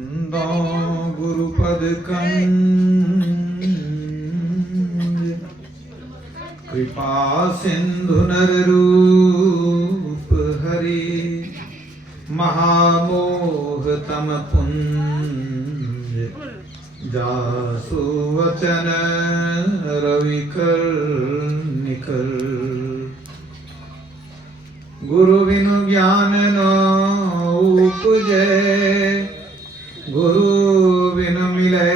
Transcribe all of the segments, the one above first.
गुरुपद कंज कृपा सिंधु नर रूप हरि महामोह तम पुंज जासु वचन रवि कर निकर गुरु बिनु ज्ञान न उपजै गुरु बिनु मिले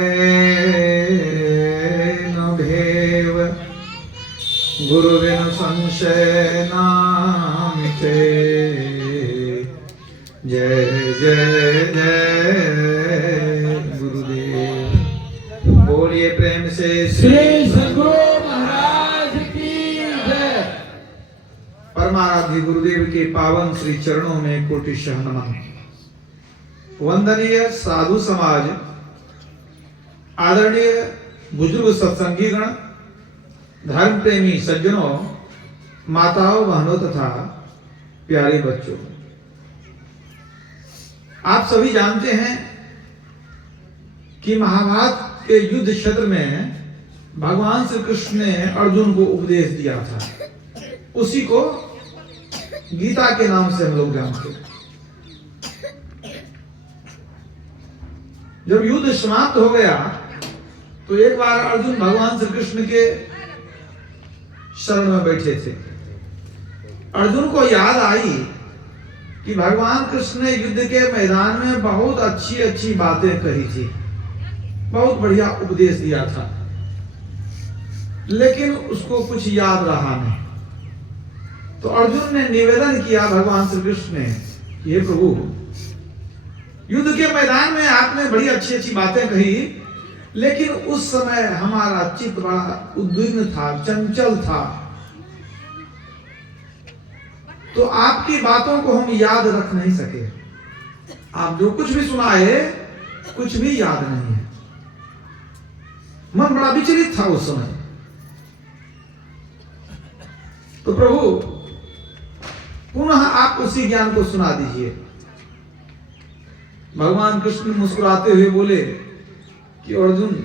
न भेव गुरु बिनु संशय न मिटे जय जय जय गुरुदेव। बोलिए प्रेम से श्री सद्गुरु महाराज की जय। परमाराध्य गुरुदेव के पावन श्री चरणों में कोटिशः नमन। वंदनीय साधु समाज, आदरणीय बुजुर्ग सत्संगी गण, धर्म प्रेमी सज्जनों, माताओं बहनों तथा प्यारे बच्चों, आप सभी जानते हैं कि महाभारत के युद्ध क्षेत्र में भगवान श्री कृष्ण ने अर्जुन को उपदेश दिया था। उसी को गीता के नाम से हम लोग जानते हैं। जब युद्ध समाप्त हो गया तो एक बार अर्जुन भगवान श्री कृष्ण के शरण में बैठे थे। अर्जुन को याद आई कि भगवान कृष्ण ने युद्ध के मैदान में बहुत अच्छी अच्छी बातें कही थी, बहुत बढ़िया उपदेश दिया था, लेकिन उसको कुछ याद रहा नहीं। तो अर्जुन ने निवेदन किया भगवान श्री कृष्ण ने, हे प्रभु, युद्ध के मैदान में आपने बड़ी अच्छी अच्छी बातें कही, लेकिन उस समय हमारा चित्त बड़ा उद्विग्न था, चंचल था, तो आपकी बातों को हम याद रख नहीं सके। आप जो कुछ भी सुनाए कुछ भी याद नहीं है। मन बड़ा विचलित था उस समय। तो प्रभु पुनः आप उसी ज्ञान को सुना दीजिए। भगवान कृष्ण मुस्कुराते हुए बोले कि अर्जुन,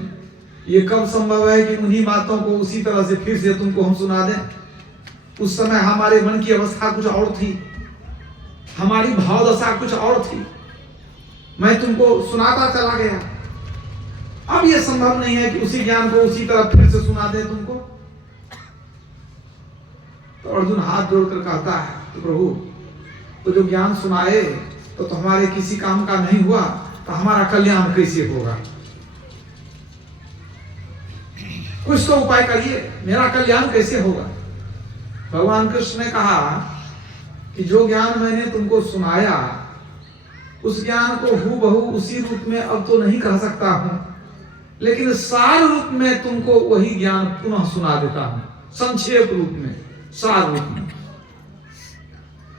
ये कब संभव है कि उन्हीं बातों को उसी तरह से फिर से तुमको हम सुना दें। उस समय हमारे मन की अवस्था कुछ और थी, हमारी भावदशा कुछ और थी, मैं तुमको सुनाता चला गया। अब यह संभव नहीं है कि उसी ज्ञान को उसी तरह फिर से सुना दें तुमको। तो अर्जुन हाथ जोड़कर कहता है, तो प्रभु, तो जो ज्ञान सुनाए तो हमारे किसी काम का नहीं हुआ, तो हमारा कल्याण कैसे होगा? कुछ तो उपाय करिए, मेरा कल्याण कैसे होगा? भगवान कृष्ण ने कहा कि जो ज्ञान मैंने तुमको सुनाया, उस ज्ञान को हूबहू उसी रूप में अब तो नहीं कह सकता हूं, लेकिन सार रूप में तुमको वही ज्ञान पुनः सुना देता हूं, संक्षेप रूप में, सार रूप में।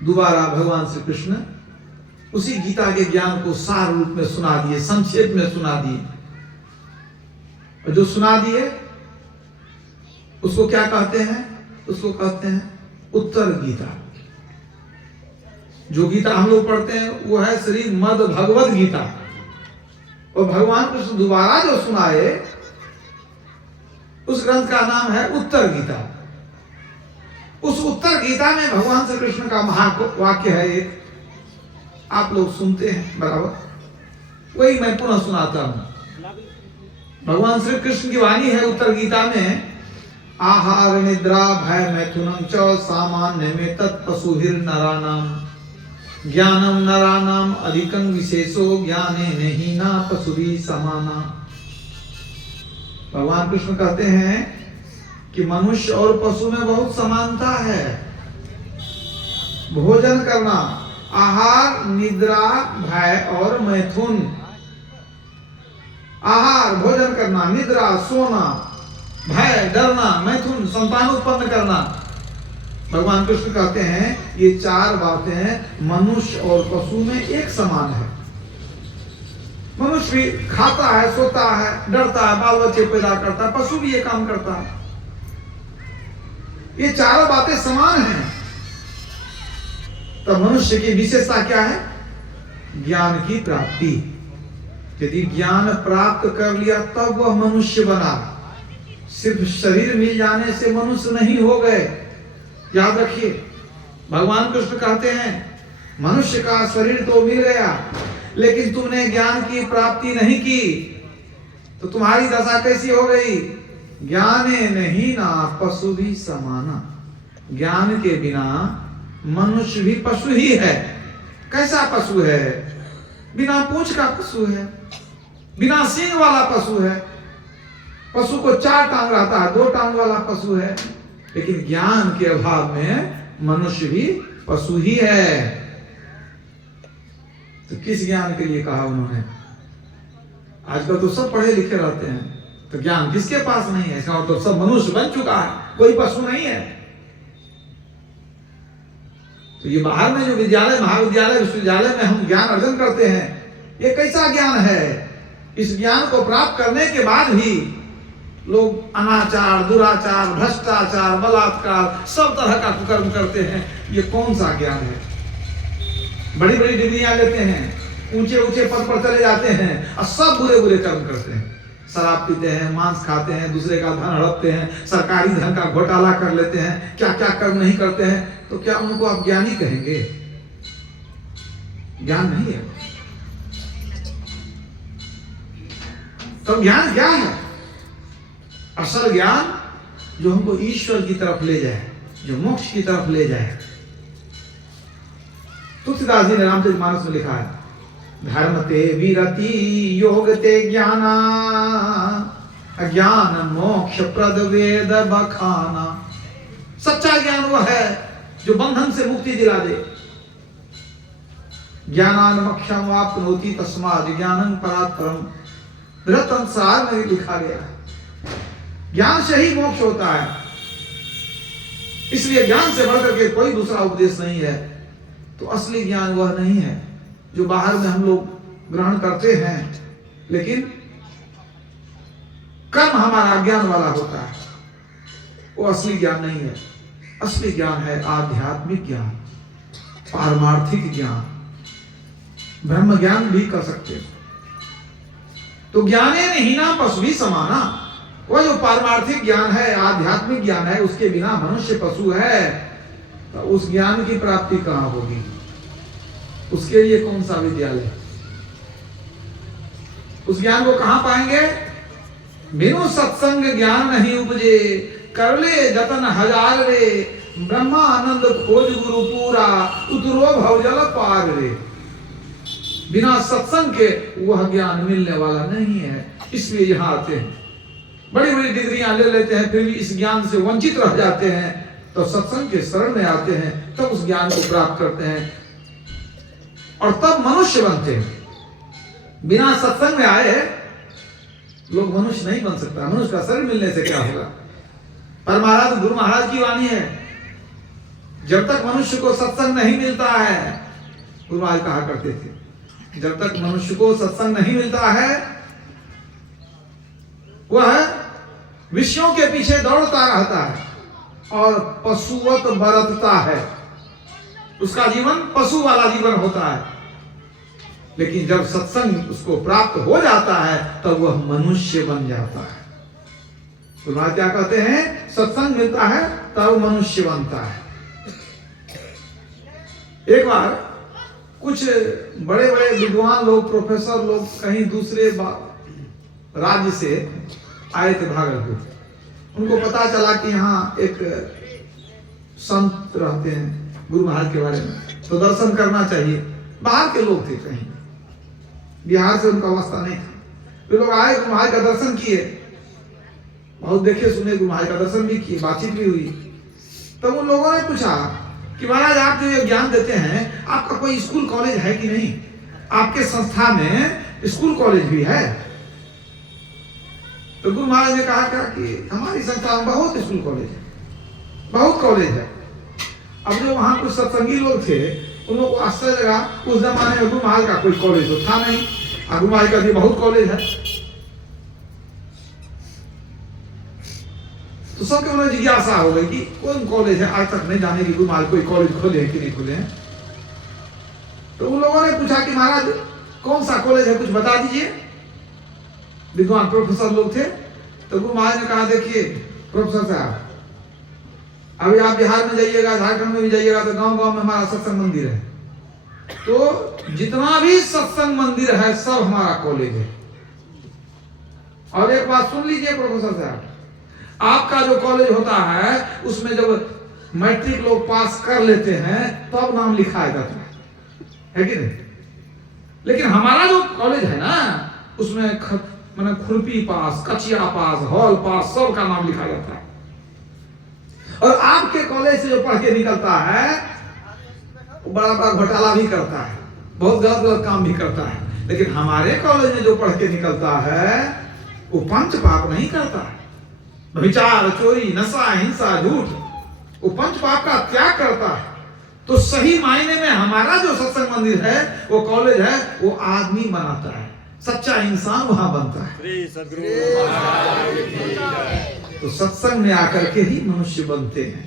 दोबारा भगवान श्री कृष्ण उसी गीता के ज्ञान को सार रूप में सुना दिए, संक्षेप में सुना दिए। और जो सुना दिए उसको क्या कहते हैं? उसको कहते हैं उत्तर गीता। जो गीता हम लोग पढ़ते हैं वो है श्रीमद् भगवद गीता। और भगवान कृष्ण दोबारा जो सुनाए उस ग्रंथ का नाम है उत्तर गीता। उस उत्तर गीता में भगवान श्री कृष्ण का महावाक्य है एक, आप लोग सुनते हैं बराबर, वही मैं पुनः सुनाता हूं। भगवान श्री कृष्ण की वाणी है उत्तर गीता में, आहार निद्रा भय मैथुनम च सामान्य में तत्पशुहिर नरानाम ज्ञानम नरानाम अधिकं विशेषो ज्ञाने नहीं ना पशुभी समाना। भगवान कृष्ण कहते हैं कि मनुष्य और पशु में बहुत समानता है। भोजन करना, आहार, निद्रा, भय और मैथुन। आहार भोजन करना, निद्रा सोना, भय डरना, मैथुन संतान उत्पन्न करना। भगवान कृष्ण कहते हैं ये चार बातें मनुष्य और पशु में एक समान है। मनुष्य भी खाता है, सोता है, डरता है, बाल बच्चे पैदा करता है, पशु भी ये काम करता है। ये चारों बातें समान हैं। तो मनुष्य की विशेषता क्या है? ज्ञान की प्राप्ति। यदि ज्ञान प्राप्त कर लिया तब वह मनुष्य बना, सिर्फ शरीर मिल जाने से मनुष्य नहीं हो गए। याद रखिए, भगवान कृष्ण कहते हैं मनुष्य का शरीर तो मिल गया, लेकिन तुमने ज्ञान की प्राप्ति नहीं की, तो तुम्हारी दशा कैसी हो गई? ज्ञाने नहीं ना पशु भी समाना। ज्ञान के बिना मनुष्य भी पशु ही है। कैसा पशु है? बिना पूंछ का पशु है, बिना सींग वाला पशु है। पशु को 4 टांग रहता है, 2 टांग वाला पशु है। लेकिन ज्ञान के अभाव में मनुष्य भी पशु ही है। तो किस ज्ञान के लिए कहा उन्होंने? आजकल तो सब पढ़े लिखे रहते हैं, तो ज्ञान किसके पास नहीं है? इसका मतलब सब मनुष्य बन चुका है, कोई पशु नहीं है। तो ये बाहर में जो विद्यालय, महाविद्यालय, विश्वविद्यालय में हम ज्ञान अर्जन करते हैं, ये कैसा ज्ञान है? इस ज्ञान को प्राप्त करने के बाद भी लोग अनाचार, दुराचार, भ्रष्टाचार, बलात्कार, सब तरह का कुकर्म करते हैं। ये कौन सा ज्ञान है? बड़ी बड़ी डिग्रियां लेते हैं, ऊंचे ऊंचे पद पर चले जाते हैं और सब बुरे बुरे कर्म करते हैं। शराब पीते हैं, मांस खाते हैं, दूसरे का धन हड़पते हैं, सरकारी धन का घोटाला कर लेते हैं, क्या क्या कर्म नहीं करते हैं। तो क्या उनको आप ज्ञानी कहेंगे? ज्ञान नहीं है। तो ज्ञान क्या है? असल ज्ञान जो हमको ईश्वर की तरफ ले जाए, जो मोक्ष की तरफ ले जाए। तुलसीदास जी ने रामचरितमानस में लिखा है, धर्म ते वीरति योग ते ज्ञाना, अज्ञान मोक्ष प्रद वेद बखाना। सच्चा ज्ञान वह है जो बंधन से मुक्ति दिला दे। ज्ञानान मोक्षम वाप्नोति तस्माद् ज्ञानं परात् परम। बृहत् संसार में लिखा गया है ज्ञान से ही मोक्ष होता है। इसलिए ज्ञान से बढ़कर के कोई दूसरा उपदेश नहीं है। तो असली ज्ञान वह नहीं है जो बाहर में हम लोग ग्रहण करते हैं, लेकिन कर्म हमारा अज्ञान वाला होता है। वो असली ज्ञान नहीं है। असली ज्ञान है आध्यात्मिक ज्ञान, पारमार्थिक ज्ञान, ब्रह्म ज्ञान भी कर सकते हैं। तो ज्ञाने नहीं ना पशु भी समाना। वह जो पारमार्थिक ज्ञान है, आध्यात्मिक ज्ञान है, उसके बिना मनुष्य पशु है। तो उस ज्ञान की प्राप्ति कहां होगी? उसके लिए कौन सा विद्यालय? उस ज्ञान को कहां पाएंगे? बिनु सत्संग ज्ञान नहीं उपजे, कर ले जतन हजार रे, ब्रह्मा आनंद खोज गुरु पूरा, उतरो भवजल पार रे। बिना सत्संग के वह ज्ञान मिलने वाला नहीं है। इसलिए यहां आते हैं, बड़ी बड़ी डिग्रियां ले लेते हैं, फिर भी इस ज्ञान से वंचित रह जाते हैं। तो सत्संग के शरण में आते हैं, तब उस ज्ञान को प्राप्त करते हैं और तब मनुष्य बनते हैं। बिना सत्संग में आए लोग मनुष्य नहीं बन सकता। मनुष्य का शरीर मिलने से क्या होगा? पर महाराज, गुरु महाराज की वाणी है, जब तक मनुष्य को सत्संग नहीं मिलता है, गुरु महाराज कहा करते थे, जब तक मनुष्य को सत्संग नहीं मिलता है, वह विषयों के पीछे दौड़ता रहता है और पशुवत बरतता है। उसका जीवन पशु वाला जीवन होता है। लेकिन जब सत्संग उसको प्राप्त हो जाता है, तब वह मनुष्य बन जाता है। तो क्या कहते हैं? सत्संग मिलता है तब मनुष्य बनता है। एक बार कुछ बड़े बड़े विद्वान लोग, प्रोफेसर लोग कहीं दूसरे राज्य से आए थे भागलपुर। उनको पता चला कि यहाँ एक संत रहते हैं गुरु महाराज के बारे में, तो दर्शन करना चाहिए। बाहर के लोग थे, कहीं बिहार से उनका वास्ता नहीं था। वे लोग आए, गुरु महाराज का दर्शन किए, बहुत देखे सुने, गुरु महाराज का दर्शन भी किए, बातचीत भी हुई। तब उन लोगों ने पूछा कि महाराज, आप जो ये ज्ञान देते हैं, आपका कोई स्कूल कॉलेज है कि नहीं? आपके संस्था में स्कूल कॉलेज भी है? तो गुरु महाराज ने कहा क्या कि हमारी संस्था में बहुत स्कूल कॉलेज है, बहुत कॉलेज है। अब जो वहां कुछ सत्संगी लोग थे, उन लोगों को आश्चर्य लगा। उस जमाने में गुरु महाराज का कोई कॉलेज तो था नहीं, और गुरु महाराज का भी बहुत कॉलेज है। तो सबके मन में जिज्ञासा हो गई कि कौन कॉलेज है। आज तक नहीं जाने की गुरु महाराज कोई कॉलेज खोले हैं कि नहीं खोले हैं। तो उन लोगों ने पूछा कि महाराज कौन सा कॉलेज है, कुछ बता दीजिए। विद्वान प्रोफेसर लोग थे। तो गुरु महाराज ने कहा, देखिए प्रोफेसर साहब, अभी आप बिहार में जाइएगा, झारखंड में भी जाइएगा, तो गांव गांव में हमारा सत्संग मंदिर है। तो जितना भी सत्संग मंदिर है सब हमारा कॉलेज है। और एक बात सुन लीजिए प्रोफेसर साहब, आपका जो कॉलेज होता है उसमें जब मैट्रिक लोग पास कर लेते हैं तब नाम लिखाया जाता है कि नहीं? लेकिन हमारा जो कॉलेज है ना उसमें मैंने खुरपी पास, कचिया पास, हॉल पास, सब का नाम लिखा जाता है। और आपके कॉलेज से जो पढ़ के निकलता है वो बड़ा बड़ा घोटाला भी करता है, बहुत गलत गलत काम भी करता है। लेकिन हमारे कॉलेज में जो पढ़ के निकलता है वो पंच पाप नहीं करता है। व्यभिचार, चोरी, नशा, हिंसा, झूठ, वो पंच पाप का त्याग करता है। तो सही मायने में हमारा जो सत्संग मंदिर है, वो कॉलेज है, वो आदमी बनाता है, सच्चा इंसान वहां बनता है। तो सत्संग में आकर के ही मनुष्य बनते हैं।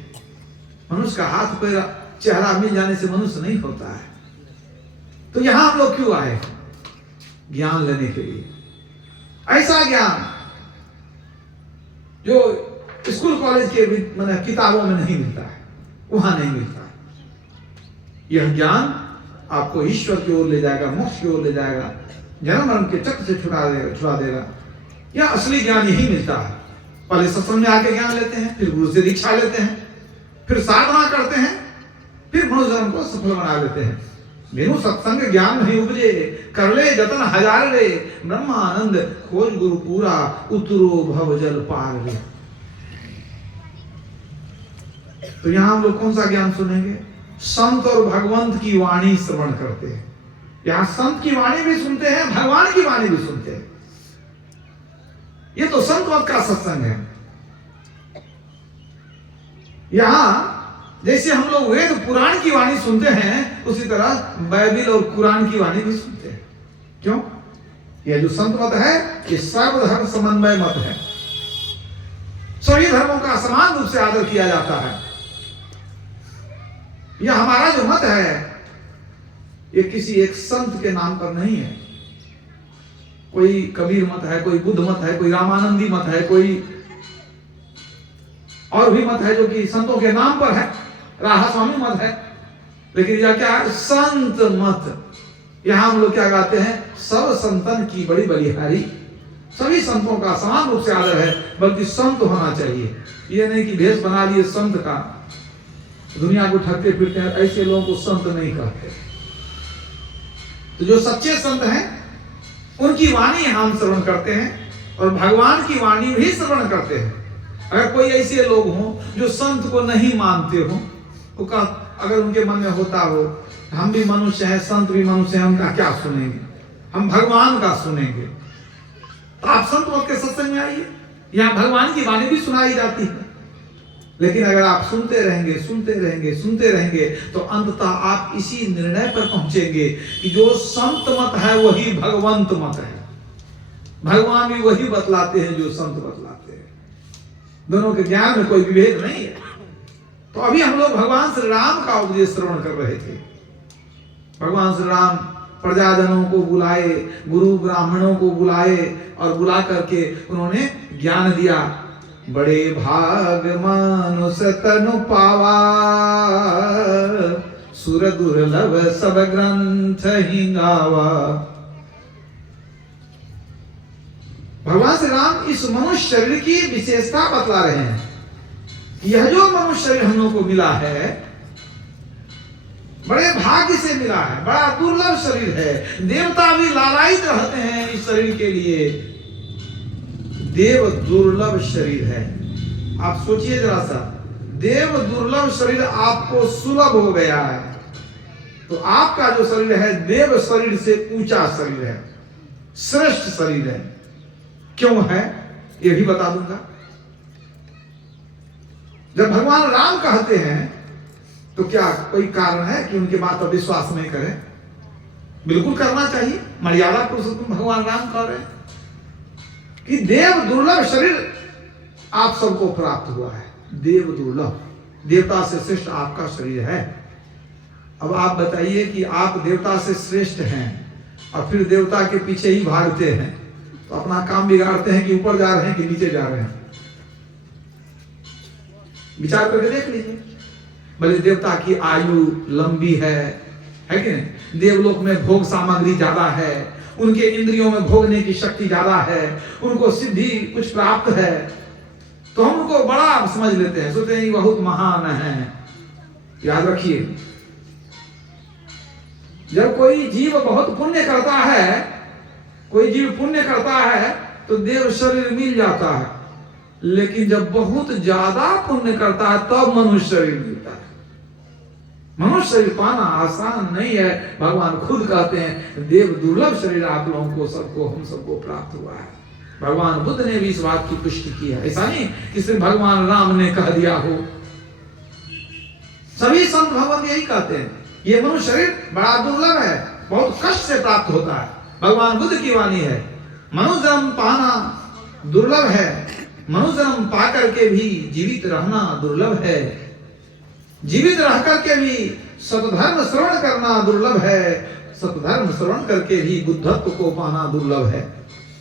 मनुष्य का हाथ पैर चेहरा मिल जाने से मनुष्य नहीं होता है। तो यहां हम लोग क्यों आए? ज्ञान लेने के लिए। ऐसा ज्ञान जो स्कूल कॉलेज के किताबों में नहीं मिलता है, वहां नहीं मिलता है। यह ज्ञान आपको ईश्वर की ओर ले जाएगा, मोक्ष की ओर ले जाएगा, जन्म मरण के चक्र से छुड़ा देगा। यह असली ज्ञान यही मिलता है। पहले सत्संग में आके ज्ञान लेते हैं, फिर गुरु से दीक्षा लेते हैं, फिर साधना करते हैं, फिर मनुष्य जन्म को सफल बना लेते हैं। बिनु सत्संग ज्ञान नहीं उपजे, कर ले जतन हजार रे, ब्रह्मानंद खोज गुरु पूरा, उतरो भव जल पार रे। तो यहां हम लोग कौन सा ज्ञान सुनेंगे? संत और भगवंत की वाणी श्रवण करते हैं। यहां संत की वाणी भी सुनते हैं, भगवान की वाणी भी सुनते हैं। ये तो संत मत का सत्संग है। यहां जैसे हम लोग वेद पुराण की वाणी सुनते हैं, उसी तरह बाइबिल और कुरान की वाणी भी सुनते हैं। क्यों? यह जो संत मत है ये सर्वधर्म समन्वय मत है। सभी धर्मों का समान रूप से आदर किया जाता है। यह हमारा जो मत है ये किसी एक संत के नाम पर नहीं है। कोई कबीर मत है, कोई बुद्ध मत है, कोई रामानंदी मत है, कोई और भी मत है जो कि संतों के नाम पर है, राहा स्वामी मत है। लेकिन यह क्या है? संत मत। यहां हम लोग क्या गाते हैं? सब संतन की बड़ी बलिहारी। सभी संतों का समान रूप से आदर है, बल्कि संत होना चाहिए। ये नहीं कि भेष बना लिए संत का, दुनिया को ठगते फिरते हैं, ऐसे लोगों को संत नहीं कहते। तो जो सच्चे संत हैं उनकी वाणी हम श्रवण करते हैं और भगवान की वाणी भी श्रवण करते हैं। अगर कोई ऐसे लोग हों जो संत को नहीं मानते हो, तो अगर उनके मन में होता हो हम भी मनुष्य हैं, संत भी मनुष्य हैं, उनका क्या सुनेंगे? हम भगवान का सुनेंगे। तो आप संत मत के सत्संग में आइए, यहाँ भगवान की वाणी भी सुनाई जाती है। लेकिन अगर आप सुनते रहेंगे, सुनते रहेंगे, सुनते रहेंगे, तो अंततः आप इसी निर्णय पर पहुंचेंगे कि जो संत मत है वही भगवंत मत है। भगवान भी वही बतलाते हैं जो संत बतलाते हैं। दोनों के ज्ञान में कोई विभेद नहीं है। तो अभी हम लोग भगवान श्री राम का उपदेश श्रवण कर रहे थे। भगवान श्री राम प्रजाजनों को बुलाए, गुरु ब्राह्मणों को बुलाए और बुला करके उन्होंने ज्ञान दिया। बड़े भाग मानुष तनु पावा, सुर दुर्लभ सब ग्रंथ ही गावा। भगवान श्री राम इस मनुष्य शरीर की विशेषता बतला रहे हैं। यह जो मनुष्य शरीर हम लोग को मिला है, बड़े भाग्य से मिला है, बड़ा दुर्लभ शरीर है। देवता भी लालायित रहते हैं इस शरीर के लिए। देव दुर्लभ शरीर है। आप सोचिए जरा सा, देव दुर्लभ शरीर आपको सुलभ हो गया है, तो आपका जो शरीर है देव शरीर से ऊंचा शरीर है, श्रेष्ठ शरीर है। क्यों है ये भी बता दूंगा। जब भगवान राम कहते हैं तो क्या कोई कारण है कि उनके बात पर विश्वास नहीं करें? बिल्कुल करना चाहिए। मर्यादा पुरुषोत्तम भगवान राम कह रहे हैं कि देव दुर्लभ शरीर आप सबको प्राप्त हुआ है। देव दुर्लभ, देवता से श्रेष्ठ आपका शरीर है। अब आप बताइए कि आप देवता से श्रेष्ठ हैं और फिर देवता के पीछे ही भागते हैं, तो अपना काम बिगाड़ते हैं कि ऊपर जा रहे हैं कि नीचे जा रहे हैं। विचार करके देख लीजिए। भले देवता की आयु लंबी है कि नहीं? देवलोक में भोग सामग्री ज्यादा है, उनके इंद्रियों में भोगने की शक्ति ज्यादा है, उनको सिद्धि कुछ प्राप्त है, तो हम उनको बड़ा समझ लेते हैं, सोचते हैं बहुत महान है। याद रखिए, जब कोई जीव बहुत पुण्य करता है, कोई जीव पुण्य करता है तो देव शरीर मिल जाता है, लेकिन जब बहुत ज्यादा पुण्य करता है तब मनुष्य शरीर मिलता है। मनुष्य शरीर पाना आसान नहीं है। भगवान खुद कहते हैं देव दुर्लभ शरीर आप लोगों को, सबको, हम सबको प्राप्त हुआ है। भगवान बुद्ध ने भी इस बात की पुष्टि की है। ऐसा नहीं कि सिर्फ भगवान राम ने कह दिया हो, सभी संत भगवान यही कहते हैं ये मनुष्य शरीर बड़ा दुर्लभ है, बहुत कष्ट से प्राप्त होता है। भगवान बुद्ध की वाणी है, मनुष्य जन्म पाना दुर्लभ है, मनुष्य जन्म पा करके भी जीवित रहना दुर्लभ है, जीवित रह करके भी सतधर्म श्रवण करना दुर्लभ है, सतधर्म श्रवण करके भी बुद्धत्व को पाना दुर्लभ है।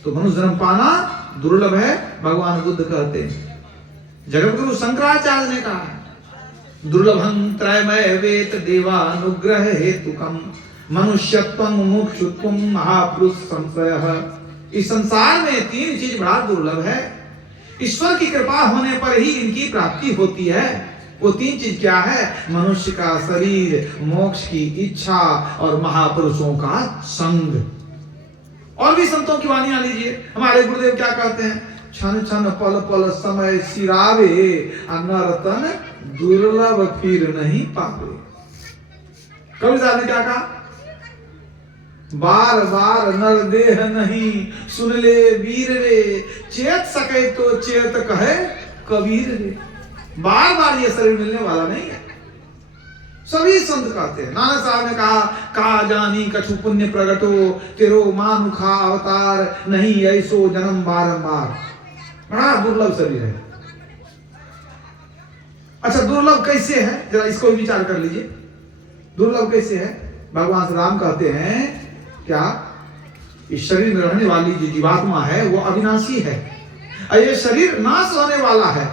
तो मनुष्य जन्म पाना दुर्लभ है, भगवान बुद्ध कहते हैं। जगत गुरु शंकराचार्य ने कहा है दुर्लभं त्रयमय वेत देवानुग्रह हेतुकम मनुष्यत्वं मुमुक्षुत्वं महापुरुष संशयः। इस संसार में तीन चीज बड़ा दुर्लभ है, ईश्वर की कृपा होने पर ही इनकी प्राप्ति होती है। वो तीन चीज क्या है? मनुष्य का शरीर, मोक्ष की इच्छा और महापुरुषों का संग। और भी संतों की वाणियां लीजिए। हमारे गुरुदेव क्या कहते हैं? क्षण क्षण पल पल समय सिरावे, नरतन दुर्लभ फिर नहीं पावे। कबीर साहब ने क्या कहा? बार बार नर देह नहीं, सुन ले वीर रे, चेत सके तो चेत कहे कबीर रे। बार बार ये शरीर मिलने वाला नहीं है। सभी संत कहते हैं। नानक साहब ने कहा का जानी कछु पुण्य प्रगटो, तेरो मानुखा अवतार, नहीं ऐसो जन्म बारंबार। बड़ा दुर्लभ शरीर है। अच्छा, दुर्लभ कैसे है? जरा इसको विचार कर लीजिए। दुर्लभ कैसे है? भगवान श्री राम कहते हैं क्या? इस शरीर में रहने वाली जो जीवात्मा है वो अविनाशी है, और ये शरीर नाश होने वाला है।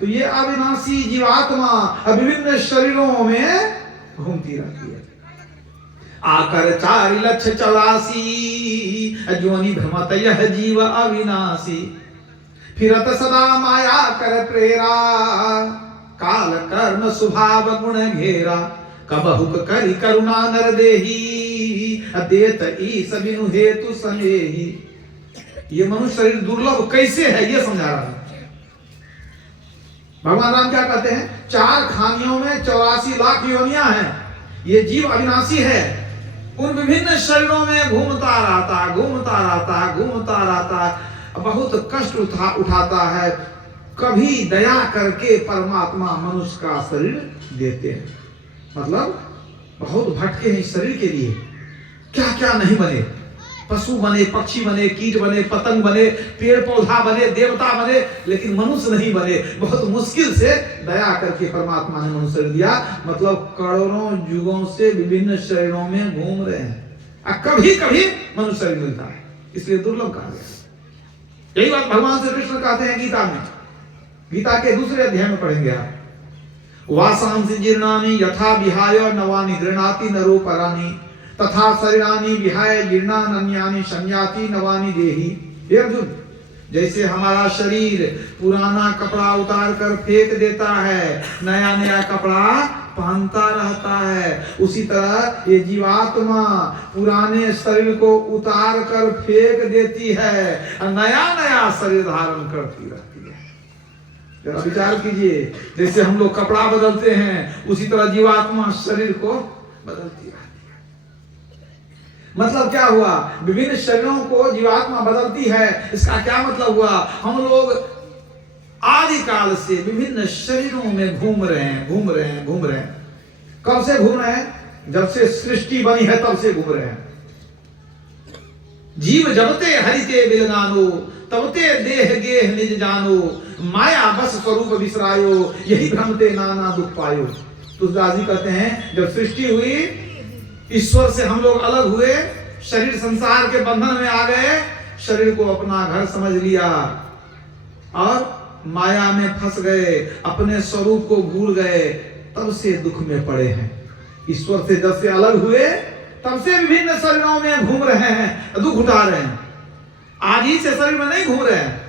तो ये अविनाशी जीवात्मा विभिन्न शरीरों में घूमती रहती है। आकर 4,84,000 जोनि भ्रमत यह जीव अविनाशी, फिरत सदा माया कर प्रेरा, काल कर्म स्वभाव गुण घेरा, कबहुक करी करुणा नर देही, देत ईस बिनु हेतु सनेही। ये मनुष्य शरीर दुर्लभ कैसे है ये समझा रहा है। भगवान राम क्या कहते हैं? 4 खानियों में 84 लाख योनियां हैं। ये जीव अविनाशी है, उन विभिन्न शरीरों में घूमता रहता, बहुत कष्ट उठाता है। कभी दया करके परमात्मा मनुष्य का शरीर देते हैं। मतलब बहुत भटके हैं इस शरीर के लिए, क्या क्या नहीं बने, पशु बने, पक्षी बने, कीट बने, पतंग बने, पेड़ पौधा बने, देवता बने, लेकिन मनुष्य नहीं बने। बहुत मुश्किल से दया करके परमात्मा ने मनुष्य शरीर दिया। मतलब करोड़ों युगों से विभिन्न शरीरों में घूम रहे हैं, कभी कभी मनुष्य शरीर मिलता है, इसलिए दुर्लभ कहा गया। यही बात भगवान श्री कृष्ण कहते हैं गीता में। गीता के दूसरे अध्याय में पढ़ेंगे आप। वासांसि जीर्णानि यथा विहाय नवानि गृह्णाति नरो परानि, तथा शरीरानि विहाय जीर्णान्यानि संयाति नवानि देहि। हे अर्जुन, जैसे हमारा शरीर पुराना कपड़ा उतार कर फेंक देता है, नया नया कपड़ा पहनता रहता है, उसी तरह ये जीवात्मा पुराने शरीर को उतार कर फेंक देती है, नया नया शरीर धारण करती रहती है। जरा विचार कीजिए, जैसे हम लोग कपड़ा बदलते हैं उसी तरह जीवात्मा शरीर को बदलती रहती है। मतलब क्या हुआ? विभिन्न शरीरों को जीवात्मा बदलती है। इसका क्या मतलब हुआ? हम लोग आदि काल से विभिन्न शरीरों में घूम रहे हैं। कब से घूम रहे हैं? जब से सृष्टि बनी है तब से घूम रहे हैं। जीव जबते हरिते बिलगानो, तबते देह गेह निज जानो, माया बस स्वरूप विसरायो, यही भ्रमते नाना दुख पायो। तुलसीदास जी कहते हैं जब सृष्टि हुई, ईश्वर से हम लोग अलग हुए, शरीर संसार के बंधन में आ गए, शरीर को अपना घर समझ लिया और माया में फंस गए, अपने स्वरूप को भूल गए, तब से दुख में पड़े हैं। ईश्वर से जब से अलग हुए तब से विभिन्न शरीरों में घूम रहे हैं, दुख उठा रहे हैं। आज ही से शरीर में नहीं घूम रहे हैं,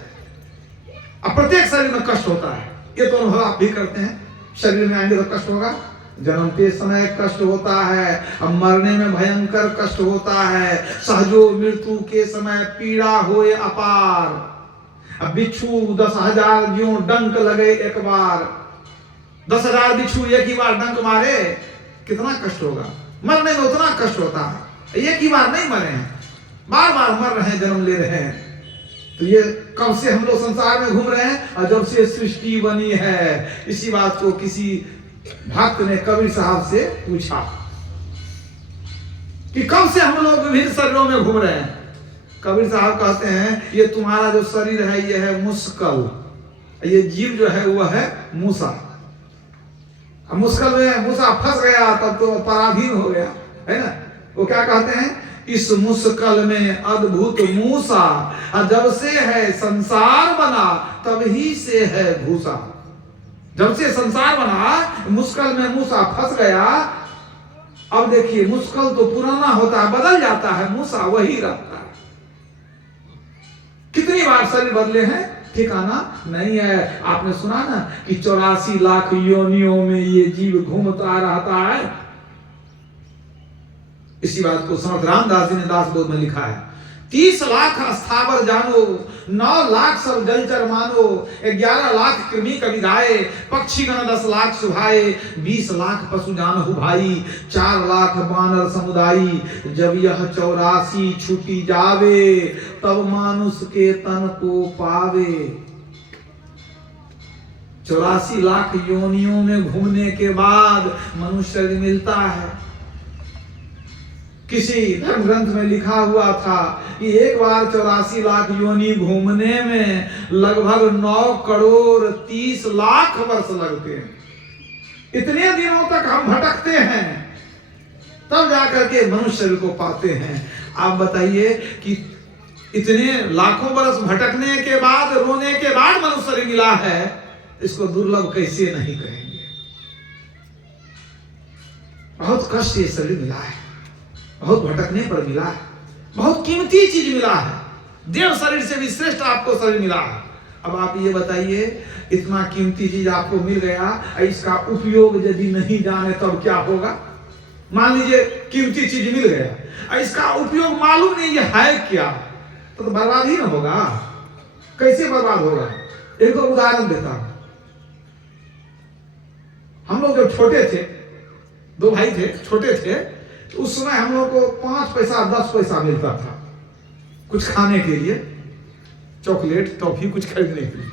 अब प्रत्येक शरीर में कष्ट होता है। ये तो अनुभव आप भी करते हैं, शरीर में आएंगे तो कष्ट होगा। जन्मते समय कष्ट होता है, अब मरने में भयंकर कष्ट होता है। सहजो मृत्यु के समय पीड़ा होए अपार। अब बिच्छू 10,000 ज्यों डंक लगे एक बार, 10,000 बिच्छू एक ही बार डंक मारे, कितना कष्ट होगा। मरने में उतना कष्ट होता है, एक ही बार नहीं मरे हैं, बार बार मर रहे हैं, जन्म ले रहे हैं। तो ये कब से हम लोग संसार में घूम रहे हैं, और जब से सृष्टि बनी है। इसी बात को किसी भक्त ने कबीर साहब से पूछा कि कब से हम लोग विभिन्न शरीरों में घूम रहे हैं। कबीर साहब कहते हैं, ये तुम्हारा जो शरीर है ये है मुश्किल, ये जीव जो है वह है मूसा। अब मुश्किल में मूसा फंस गया, तब तो पराधीन हो गया, है ना। वो क्या कहते हैं, इस मुश्किल में अद्भुत मूसा, जब से है संसार बना तभी से है भूसा। जब से संसार बना, मुश्किल में मूसा फंस गया। अब देखिए, मुश्किल तो पुराना होता है, बदल जाता है, मूसा वही रहता है। कितनी बार शरीर बदले हैं, ठिकाना नहीं है। आपने सुना ना कि 84 लाख योनियों में ये जीव घूमता रहता है। इसी बात को समर्थ रामदास जी ने दास बोध में लिखा है। 30 लाख स्थावर जानो, 9 लाख सब जलचर मानो, 11 लाख कृमि कवि गाए, पक्षी गण 10 लाख सुहाए, 20 लाख पशु जानहु भाई, 4 लाख बानर समुदायी। जब यह 84 छूटी जावे, तब मानुष के तन को पावे। 84 लाख योनियों में घूमने के बाद मनुष्य मिलता है। किसी धर्म ग्रंथ में लिखा हुआ था कि एक बार 84 लाख योनि घूमने में लगभग 9 करोड़ 30 लाख वर्ष लगते हैं। इतने दिनों तक हम भटकते हैं, तब जाकर के मनुष्य को पाते हैं। आप बताइए कि इतने लाखों वर्ष भटकने के बाद, रोने के बाद मनुष्य मिला है, इसको दुर्लभ कैसे नहीं कहेंगे। बहुत कष्ट से शरीर मिला है, बहुत भटकने पर मिला है, बहुत कीमती चीज मिला है। देव शरीर से भी श्रेष्ठ आपको शरीर मिला है। अब आप ये बताइए, इतना कीमती चीज आपको मिल गया, इसका उपयोग यदि नहीं जाने तब क्या होगा। मान लीजिए कीमती चीज मिल गया, इसका उपयोग मालूम नहीं ये है क्या, तो बर्बाद ही ना होगा। कैसे बर्बाद होगा, एक दो उदाहरण देता हूं। हम लोग जब छोटे थे, 2 भाई थे, छोटे थे, तो उस समय हम लोग को 5 पैसा 10 पैसा मिलता था कुछ खाने के लिए, चॉकलेट टॉफी कुछ खरीदने के लिए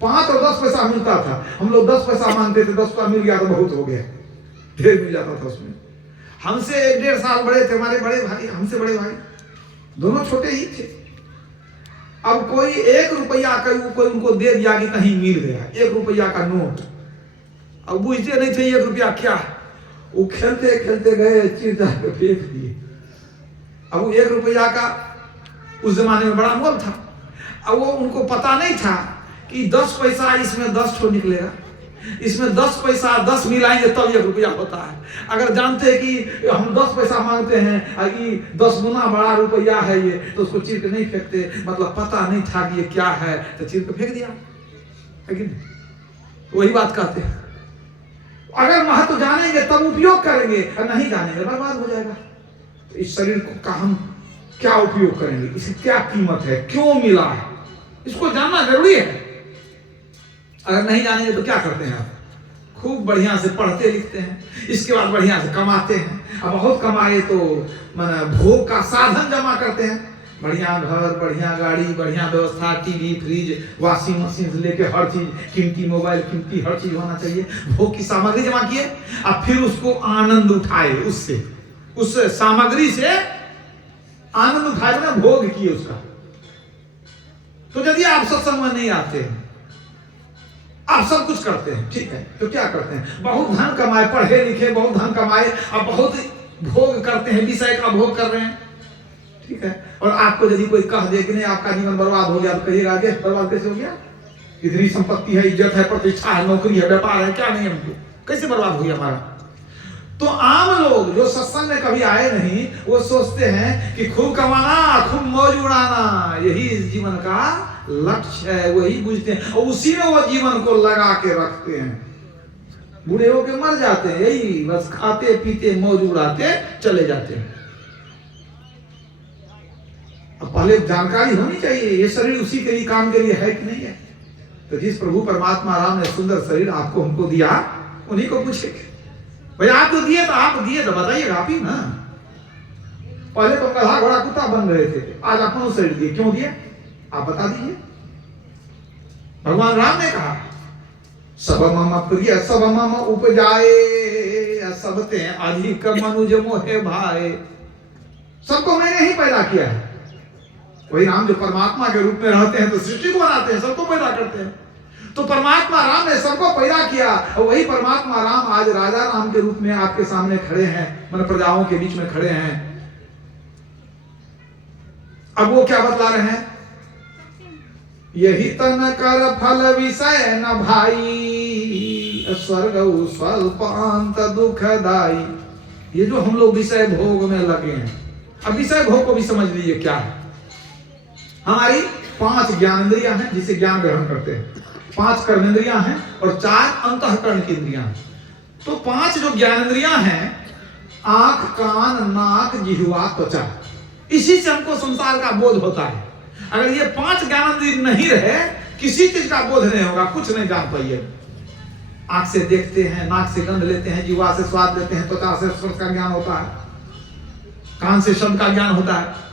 5 और 10 पैसा मिलता था। हम लोग 10 पैसा मांगते थे, 10 पैसा मिल गया तो बहुत हो गया, ढेर मिल जाता था उसमें। हमसे 1-1.5 साल बड़े थे हमारे बड़े भाई, हमसे बड़े भाई, दोनों छोटे ही थे। अब कोई 1 रुपया का कोई उनको दे दिया कि कहीं मिल गया, 1 रुपया का नोट। अब बुझते नहीं थे 1 रुपया क्या है, वो खेलते खेलते गए, चीर जाकर फेंक दिए। अब वो 1 रुपया का उस जमाने में बड़ा मोल था। अब वो उनको पता नहीं था कि 10 पैसा इसमें 10 ठो निकलेगा, इसमें 10 पैसा 10 मिलाएंगे तब 1 रुपया होता है। अगर जानते हैं कि हम 10 पैसा मांगते हैं और ये 10 गुना बड़ा रुपया है ये, तो उसको चीर के नहीं फेंकते। मतलब पता नहीं था कि ये क्या है, तो चीर के फेंक दिया, है कि नहीं? वही बात कहते हैं, अगर महत्व जानेंगे तब उपयोग करेंगे, और नहीं जानेंगे बर्बाद हो जाएगा। तो इस शरीर का हम क्या उपयोग करेंगे, इसकी क्या कीमत है, क्यों मिला है, इसको जानना जरूरी है। अगर नहीं जानेंगे तो क्या करते हैं आप, खूब बढ़िया से पढ़ते लिखते हैं, इसके बाद बढ़िया से कमाते हैं, अब बहुत कमाए तो माना भोग का साधन जमा करते हैं, बढ़िया घर, बढ़िया गाड़ी, बढ़िया व्यवस्था, टीवी, फ्रिज, वॉशिंग मशीन से लेके हर चीज, कीमती मोबाइल, कीमती हर चीज होना चाहिए। भोग की सामग्री जमा किए, अब फिर उसको आनंद उठाए, उससे उस सामग्री से आनंद उठाए ना, भोग किए उसका। तो यदि आप सत्संग में नहीं आते हैं, आप सब कुछ करते हैं, ठीक है, तो क्या करते हैं, बहुत धन कमाए, पढ़े लिखे बहुत धन कमाए, अब बहुत भोग करते हैं, विषय का भोग कर रहे हैं, ठीक है। और आपको यदि कोई कह दे कि नहीं आपका जीवन बर्बाद हो गया, तो कहिएगा आगे बर्बाद कैसे हो गया? इतनी संपत्ति है, इज्जत है, प्रतिष्ठा है, नौकरी है, व्यापार है, क्या नहीं है, हमको कैसे बर्बाद हो गया हमारा? तो आम लोग जो सत्संग में कभी आए नहीं, वो सोचते हैं कि खूब कमाना, खूब मौज उड़ाना, यही इस जीवन का लक्ष्य है, वही बुझते हैं और उसी में वो जीवन को लगा के रखते हैं। बूढ़े होके मर जाते हैं, यही बस खाते पीते मौज उड़ाते चले जाते हैं। अब पहले जानकारी होनी चाहिए ये शरीर उसी के लिए काम के लिए है कि नहीं है। तो जिस प्रभु परमात्मा राम ने सुंदर शरीर आपको हमको दिया, उन्हीं को पूछेंगे भाई आप तो दिए तो बताइएगा आप ही ना। पहले तो गधा घोड़ा कुत्ता बन रहे थे, आज आप मनुष्य शरीर दिए, क्यों दिए आप बता दीजिए। भगवान राम ने कहा सब मम प्रिय सब मम उपजाए सब ते अधिक मनुज मोहे भाए। सबको मैंने ही पैदा किया है। वही राम जो परमात्मा के रूप में रहते हैं तो सृष्टि को बनाते हैं, सबको पैदा करते हैं। तो परमात्मा राम ने सबको पैदा किया और वही परमात्मा राम आज राजा राम के रूप में आपके सामने खड़े हैं, मतलब प्रजाओं के बीच में खड़े हैं। अब वो क्या बतला रहे हैं? यही तन कर फल विषय न भाई स्वर्ग स्वल्पांत दुखदाई। ये जो हम लोग विषय भोग में लगे हैं, अब विषय भोग को भी समझ लीजिए क्या है। हमारी 5 ज्ञानेंद्रियां हैं जिसे ज्ञान ग्रहण करते हैं, 5 कर्मेंद्रियां हैं और 4 अंतःकरण की इंद्रियां हैं। तो 5 जो ज्ञानेंद्रियां हैं, आंख, कान, नाक, जिह्वा, त्वचा, इसी से हमको संसार का बोध होता है। अगर ये 5 ज्ञानेंद्रिय नहीं रहे, किसी चीज का बोध नहीं होगा, कुछ नहीं जान पाइए। आंख से देखते हैं, नाक से गंध लेते हैं, जिह्वा से स्वाद लेते हैं, त्वचा से स्पर्श का ज्ञान होता है, कान से शब्द का ज्ञान होता है।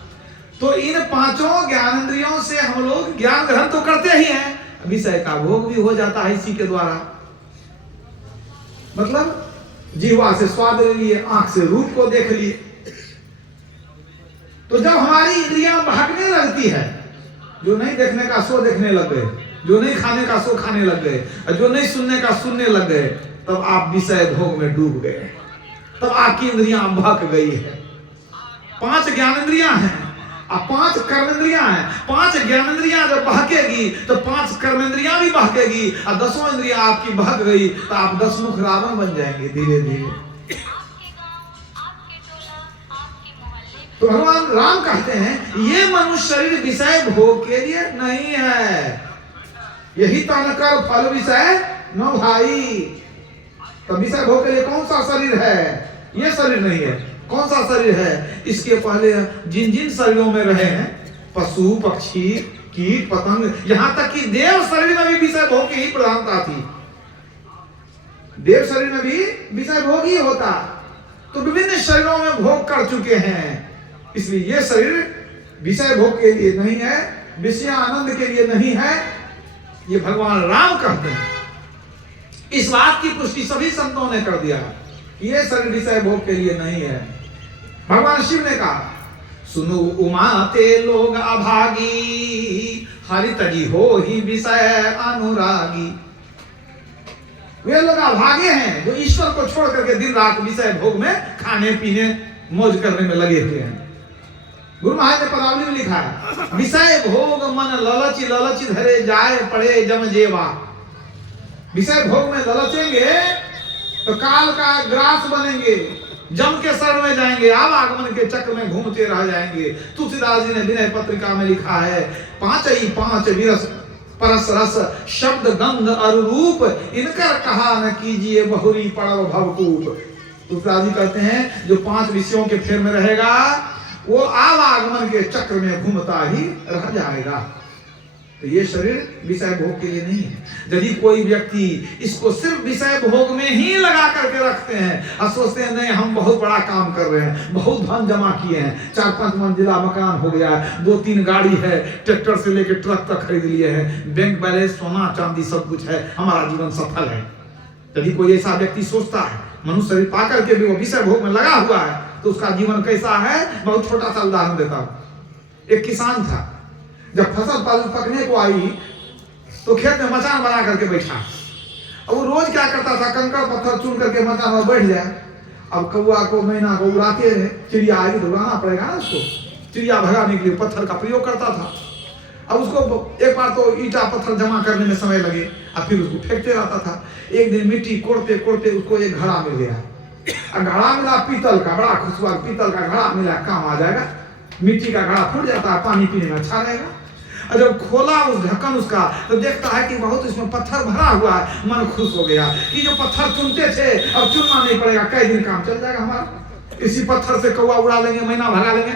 तो इन 5 ज्ञानेंद्रियों से हम लोग ज्ञान ग्रहण तो करते ही हैं, विषय का भोग भी हो जाता है इसी के द्वारा। मतलब जिह्वा से स्वाद ले लिए, आंख से रूप को देख लिए। तो जब हमारी इंद्रियां भागने लगती है, जो नहीं देखने का सो देखने लग गए, जो नहीं खाने का सो खाने लग गए, और जो नहीं सुनने का सुनने लग गए, तब आप विषय भोग में डूब गए, तब आपकी इंद्रियां भाग गई है। 5 ज्ञानेंद्रियां हैं और 5 कर्मेंद्रियां हैं। 5 ज्ञानेंद्रियां जब बहकेगी तो 5 कर्मेंद्रियां भी बहकेगी और 10वां इंद्रियां आपकी बहक गई तो आप 10 मुख रावण बन जाएंगे धीरे धीरे। तो भगवान राम कहते हैं ये मनुष्य शरीर विषय भोग के लिए नहीं है, यही तन कर फल विषय न भाई। तो विषय भोग के लिए कौन सा शरीर है? ये शरीर नहीं है। कौन सा शरीर है? इसके पहले जिन जिन शरीरों में रहे हैं, पशु पक्षी कीट पतंग, यहां तक कि देव शरीर में भी विषय भोग की ही प्रधानता थी। देव शरीर में भी विषय भोग ही होता। तो विभिन्न शरीरों में भोग कर चुके हैं, इसलिए ये शरीर विषय भोग के लिए नहीं है, विषय आनंद के लिए नहीं है। ये भगवान राम कहते हैं। इस बात की पुष्टि सभी संतों ने कर दिया, ये शरीर विषय भोग के लिए नहीं है। भगवान शिव ने कहा सुनो उमा ते लोग अभागी, हरि तजी हो ही विषय अनुरागी। वे लोग अभागे हैं जो ईश्वर को छोड़ करके दिन रात विषय भोग में खाने पीने मौज करने में लगे हुए हैं। गुरु महाराज ने पदावली में लिखा है विषय भोग मन ललची ललची धरे जाए पड़े जम जेवा। विषय भोग में ललचेंगे तो काल का ग्रास बनेंगे, जम के शरण में जाएंगे, आवागमन के चक्र में घूमते रह जाएंगे। तुलसीदास जी ने विनय पत्रिका में लिखा है 5 विरस परस रस शब्द गंध और रूप, इनकर कहा न कीजिए बहुरी पड़व भवकूप। तुलसीदास जी कहते हैं जो 5 विषयों के फेर में रहेगा वो आवागमन के चक्र में घूमता ही रह जाएगा। तो ये शरीर विषय भोग के लिए नहीं है। यदि कोई व्यक्ति इसको सिर्फ विषय भोग में ही लगा करके रखते हैं और सोचते हैं नहीं हम बहुत बड़ा काम कर रहे हैं, बहुत धन जमा किए हैं, 4-5 मंजिला मकान हो गया, 2-3 गाड़ी है, ट्रैक्टर से लेकर ट्रक तक खरीद लिए हैं, बैंक बैलेंस सोना चांदी सब कुछ है, हमारा जीवन सफल है। यदि कोई ऐसा व्यक्ति सोचता है मनुष्य शरीर पा करके भी वो विषय भोग में लगा हुआ है तो उसका जीवन कैसा है? बहुत छोटा सा उदाहरण देता हूं। एक किसान था, जब फसल पकने को आई तो खेत में मचान बना करके बैठा। अब वो रोज क्या करता था, कंकड़ पत्थर चुन करके मचान में बैठ जाए। अब कौआ को मैना को उड़ाते रहे, चिड़िया आएगी तो उड़ाना पड़ेगा ना उसको, चिड़िया भगाने के लिए पत्थर का प्रयोग करता था। अब उसको एक बार तो ईटा पत्थर जमा करने में समय लगे और फिर उसको फेंकते रहता था। एक दिन मिट्टी कोड़ते कोड़ते उसको एक घड़ा मिल गया, घड़ा मिला पीतल का, बड़ा खुशबू, पीतल का घड़ा मिला, काम आ जाएगा। मिट्टी का घड़ा फूट जाता है, पानी पीने में अच्छा रहेगा। और जब खोला उस ढक्कन उसका तो देखता है कि बहुत इसमें पत्थर भरा हुआ है। मन खुश हो गया कि जो पत्थर चुनते थे अब चुनना नहीं पड़ेगा, कई दिन काम चल जाएगा हमारा। इसी पत्थर से कौवा उड़ा लेंगे, मैना भगा लेंगे।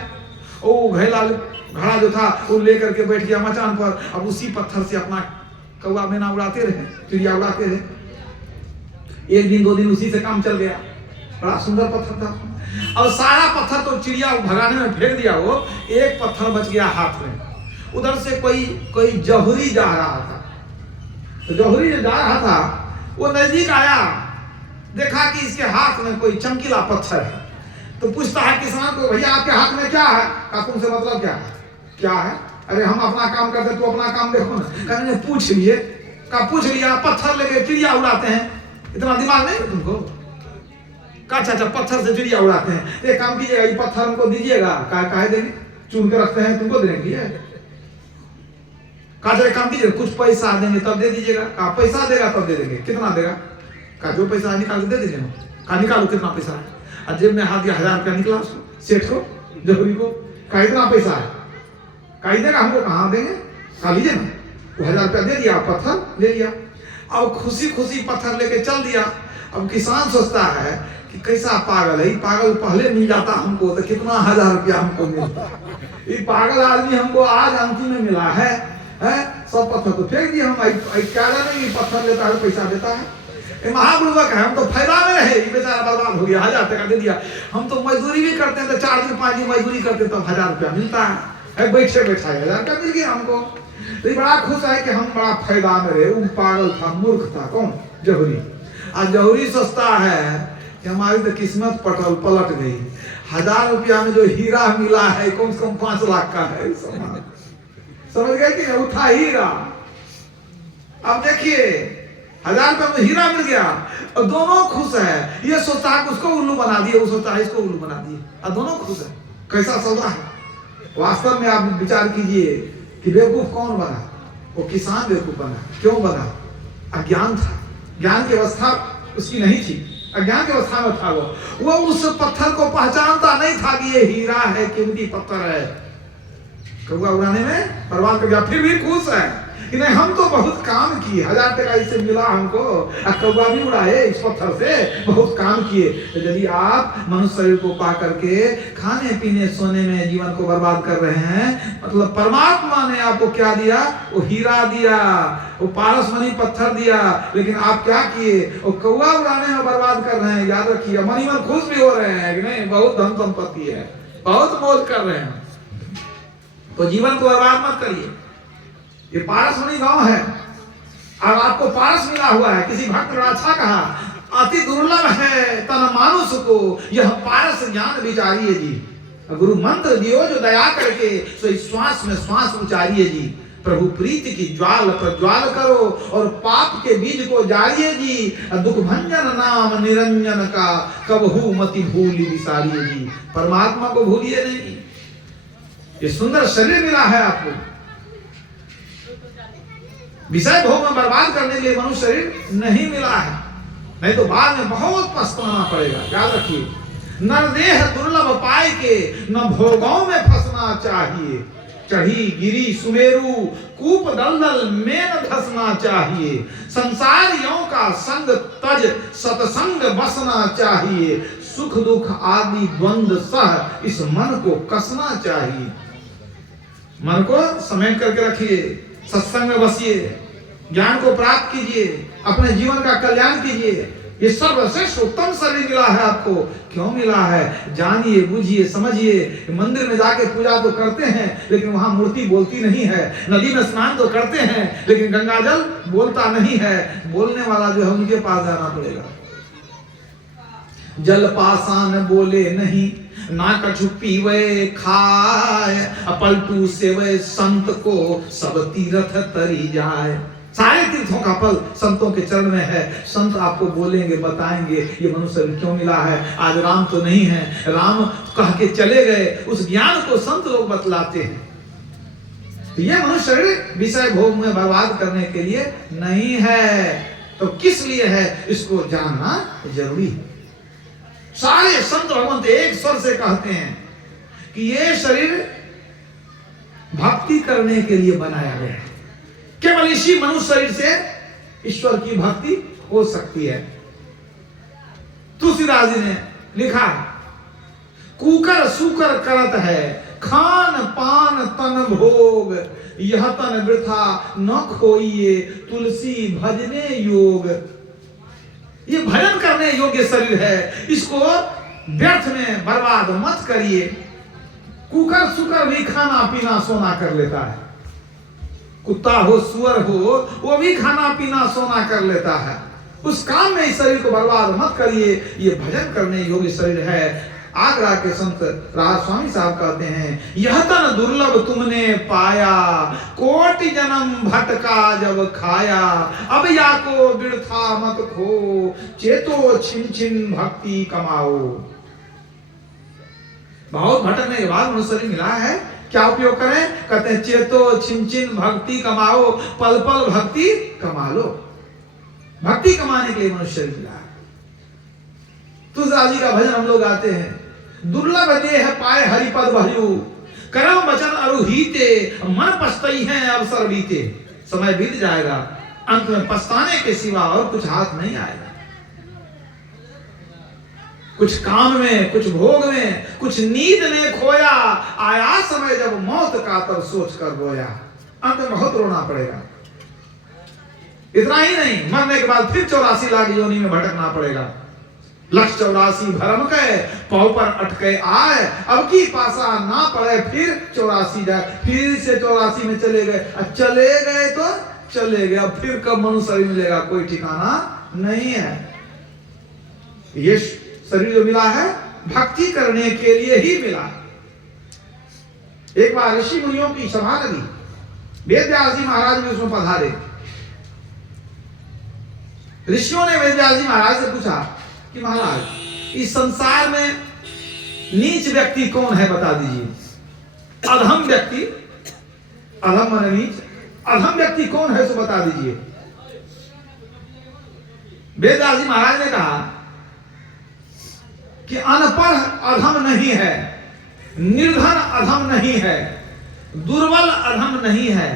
ओ घैला घड़ा जो था वो लेकर के बैठ गया मचान पर। अब उसी पत्थर से अपना कौवा मैना उड़ाते रहे, चिड़िया उड़ाते रहे। एक दिन 2 दिन उसी से काम चल गया, बड़ा सुंदर पत्थर था। और सारा पत्थर तो चिड़िया भगाने में फेंक दिया, वो एक पत्थर बच गया हाथ में। उधर से कोई जौहरी जा रहा था, तो जौहरी जो जा रहा था वो नजदीक आया, देखा कि इसके हाथ में कोई चमकीला पत्थर है। तो पूछता है किसान को, भैया आपके हाथ में क्या है? का तुमसे मतलब क्या है? क्या है? अरे हम अपना काम करते, तो अपना काम देखो ना। कहने पूछ लिए, का पूछ लिया, पत्थर लेके चिड़िया उड़ाते हैं, इतना दिमाग नहीं है तुमको? अच्छा पत्थर से चिड़िया उड़ाते हैं। एक काम कीजिएगा, ये पत्थर हमको दीजिएगा। काहे देंगे? चुन के रखते हैं, तुमको देंगे। काम कीजिए, कुछ पैसा देंगे तब दे दीजिएगा। का पैसा देगा तब दे देंगे। कितना देगा? का जो पैसा निकाल के दे दीजिए। का निकालो कितना पैसा है? और जेब में हाथ दिया, 1000 रुपया निकला उसको, सेठ को, जौहरी को। का इतना पैसा है? का देगा हमको, कहाँ देंगे? का लीजिए ना। वो 1000 रुपया दे दिया, पत्थर ले लिया। अब खुशी खुशी पत्थर लेके चल दिया। अब किसान सोचता है कि कैसा पागल है, पागल पहले मिल जाता हमको तो कितना 1000 रुपया हमको मिलता। ये पागल आदमी हमको आज अंतिम में मिला है। सब पत्थर तो फेंक दिए हम। क्या नहीं, पत्थर लेता है, पैसा देता है। महाबुड़वक है, हम तो फायदा में रहे, ये बेचारा बर्बाद हो गया, 1000 टका दे दिया। हम तो मजदूरी भी करते हैं, तो 4 दिन 5 दिन मजदूरी करते तब 1000 रुपया मिलता है। बैठे बैठा 1000 रुपया मिल गया हमको। तो बड़ा खुश है कि हम बड़ा फायदा में रहे। वो पागल था, मूर्ख था। कौन? जौहरी। आज जौहरी सोचता है कि हमारी तो किस्मत पलट गई। 1000 रुपया में जो हीरा मिला है कम से कम 5 लाख का है। समझ गए कि वो था हीरा। अब देखिए 1000 रुपया में हीरा मिल गया और दोनों खुश है। ये सोचता है कि उसको उल्लू बना दिए, वो सोचता है इसको उल्लू बना दिए, और दोनों खुश है। कैसा सौदा है? वास्तव में आप विचार कीजिए कि बेवकूफ कौन बना? वो किसान बेवकूफ बना। क्यों बना? अज्ञान था, ज्ञान की अवस्था उसकी नहीं थी, अज्ञान की अवस्था में था। वो उस पत्थर को पहचानता नहीं था कि ये हीरा है, कीमती पत्थर है। कौवा उड़ाने में बर्बाद कर दिया, फिर भी खुश है कि नहीं हम तो बहुत काम किए, 1000 टका इससे मिला हमको, कौवा भी उड़ाए इस पत्थर से, बहुत काम किए। तो यदि आप मनुष्य शरीर को पा करके खाने पीने सोने में जीवन को बर्बाद कर रहे हैं, मतलब परमात्मा ने आपको क्या दिया? वो हीरा दिया, वो पारसमणि पत्थर दिया, लेकिन आप क्या किए? वो कौवा उड़ाने में बर्बाद कर रहे हैं। याद रखिए, मन ही मन खुश भी हो रहे हैं कि नहीं बहुत धन संपत्ति है, बहुत मौज कर रहे हैं। तो जीवन को बर्बाद मत करिए। ये पारसमणि गांव है और आपको पारस मिला हुआ है। किसी भक्त ने अच्छा कहा, अति दुर्लभ है तन मानुष को यह पारस ज्ञान विचारिए जी। गुरु मंत्र दियो जो दया करके, सो श्वास में श्वास उचारिए जी। प्रभु प्रीति की ज्वाल प्रज्वाल करो और पाप के बीज को जारिए जी। दुख भंजन नाम निरंजन का कबहू मति भूली विसारिए जी। परमात्मा को भूलिए नहीं। ये सुंदर शरीर मिला है आपको, विषय भोग में बर्बाद करने के लिए मनुष्य शरीर नहीं मिला है, नहीं तो बाद में बहुत पछताना पड़ेगा। याद रखिए, नरदेह दुर्लभ पाए के न भोगों में फंसना चाहिए। चढ़ी गिरी सुमेरु कूप दलदल में न धसना चाहिए। संसारियों का संग तज सतसंग बसना चाहिए। सुख दुख आदि द्वंद्व सह इस मन को कसना चाहिए। मन को समेट करके रखिए, सत्संग में बसिए, ज्ञान को प्राप्त कीजिए, अपने जीवन का कल्याण कीजिए। ये सर्वश्रेष्ठ उत्तम शरीर मिला है आपको। क्यों मिला है? जानिए, बुझिए, समझिए। मंदिर में जाके पूजा तो करते हैं लेकिन वहां मूर्ति बोलती नहीं है। नदी में स्नान तो करते हैं लेकिन गंगा जल बोलता नहीं है। बोलने वाला जो है उनके पास जाना पड़ेगा। जल पासान बोले नहीं, ना कछु पीवे खाए, पलटू सेवे संत को सब तीर्थ तरी जाए। सारे तीर्थों का फल संतों के चरण में है। संत आपको बोलेंगे, बताएंगे ये मनुष्य शरीर क्यों मिला है। आज राम तो नहीं है, राम कह के चले गए, उस ज्ञान को संत लोग बतलाते हैं। तो ये मनुष्य शरीर विषय भोग में बर्बाद करने के लिए नहीं है, तो किस लिए है इसको जानना जरूरी है। सारे संत भगवंत एक स्वर से कहते हैं कि ये शरीर भक्ति करने के लिए बनाया गया है। केवल इसी मनुष्य शरीर से ईश्वर की भक्ति हो सकती है। तुलसीदास जी ने लिखा, कुकर सुकर करत है, खान पान तन भोग, यह तन वृथा न खोइए, तुलसी भजने योग। ये भजन करने योग्य शरीर है, इसको व्यर्थ में बर्बाद मत करिए। कुकर सुकर भी खाना पीना सोना कर लेता है, कुत्ता हो सुअर हो वो भी खाना पीना सोना कर लेता है। उस काम में इस शरीर को बर्बाद मत करिए, ये भजन करने योग्य शरीर है। आगरा के संत राज स्वामी साहब कहते हैं, यह तन दुर्लभ तुमने पाया, कोटि जन्म भटका जब खाया, अब या को वृथा मत खो, चेतो छिन छिन भक्ति कमाओ। बहुत भटकने के बाद मनुष्य शरीर मिला है, क्या उपयोग करें? कहते हैं चेतो छिन छिन भक्ति कमाओ, पल पल भक्ति कमा लो। भक्ति कमाने के लिए मनुष्य मिला। तुलसीदास जी का भजन हम लोग गाते हैं, दुर्लभ देह पाए हरिपद भजू, करम वचन अरुहीते, मन पछतई है अवसर बीते। समय बीत जाएगा, अंत में पछताने के सिवा और कुछ हाथ नहीं आएगा। कुछ काम में, कुछ भोग में, कुछ नींद ने खोया, आया समय जब मौत का तब सोच कर रोया। अंत में बहुत रोना पड़ेगा। इतना ही नहीं, मरने के बाद फिर 84 लाख योनि में भटकना पड़ेगा। लक्ष 84 भरम के पौ पर अटके आए, अब की पासा ना पड़े, फिर 84 जाए, फिर से 84 में चले गए। चले गए तो चले गए, अब फिर कब मनुष्य शरीर मिलेगा कोई ठिकाना नहीं है। ये शरीर जो मिला है भक्ति करने के लिए ही मिला। एक बार ऋषि मुनियों की सभा लगी, वेदव्यास जी महाराज भी उसमें पधारे। ऋषियों ने वेदव्यास जी महाराज से पूछा कि महाराज इस संसार में नीच व्यक्ति कौन है बता दीजिए। अधम व्यक्ति, अधम माने नीच, अधम व्यक्ति कौन है सो बता दीजिए। वेदव्यास जी महाराज ने कहा कि अनपढ़ अधम नहीं है, निर्धन अधम नहीं है, दुर्बल अधम नहीं है,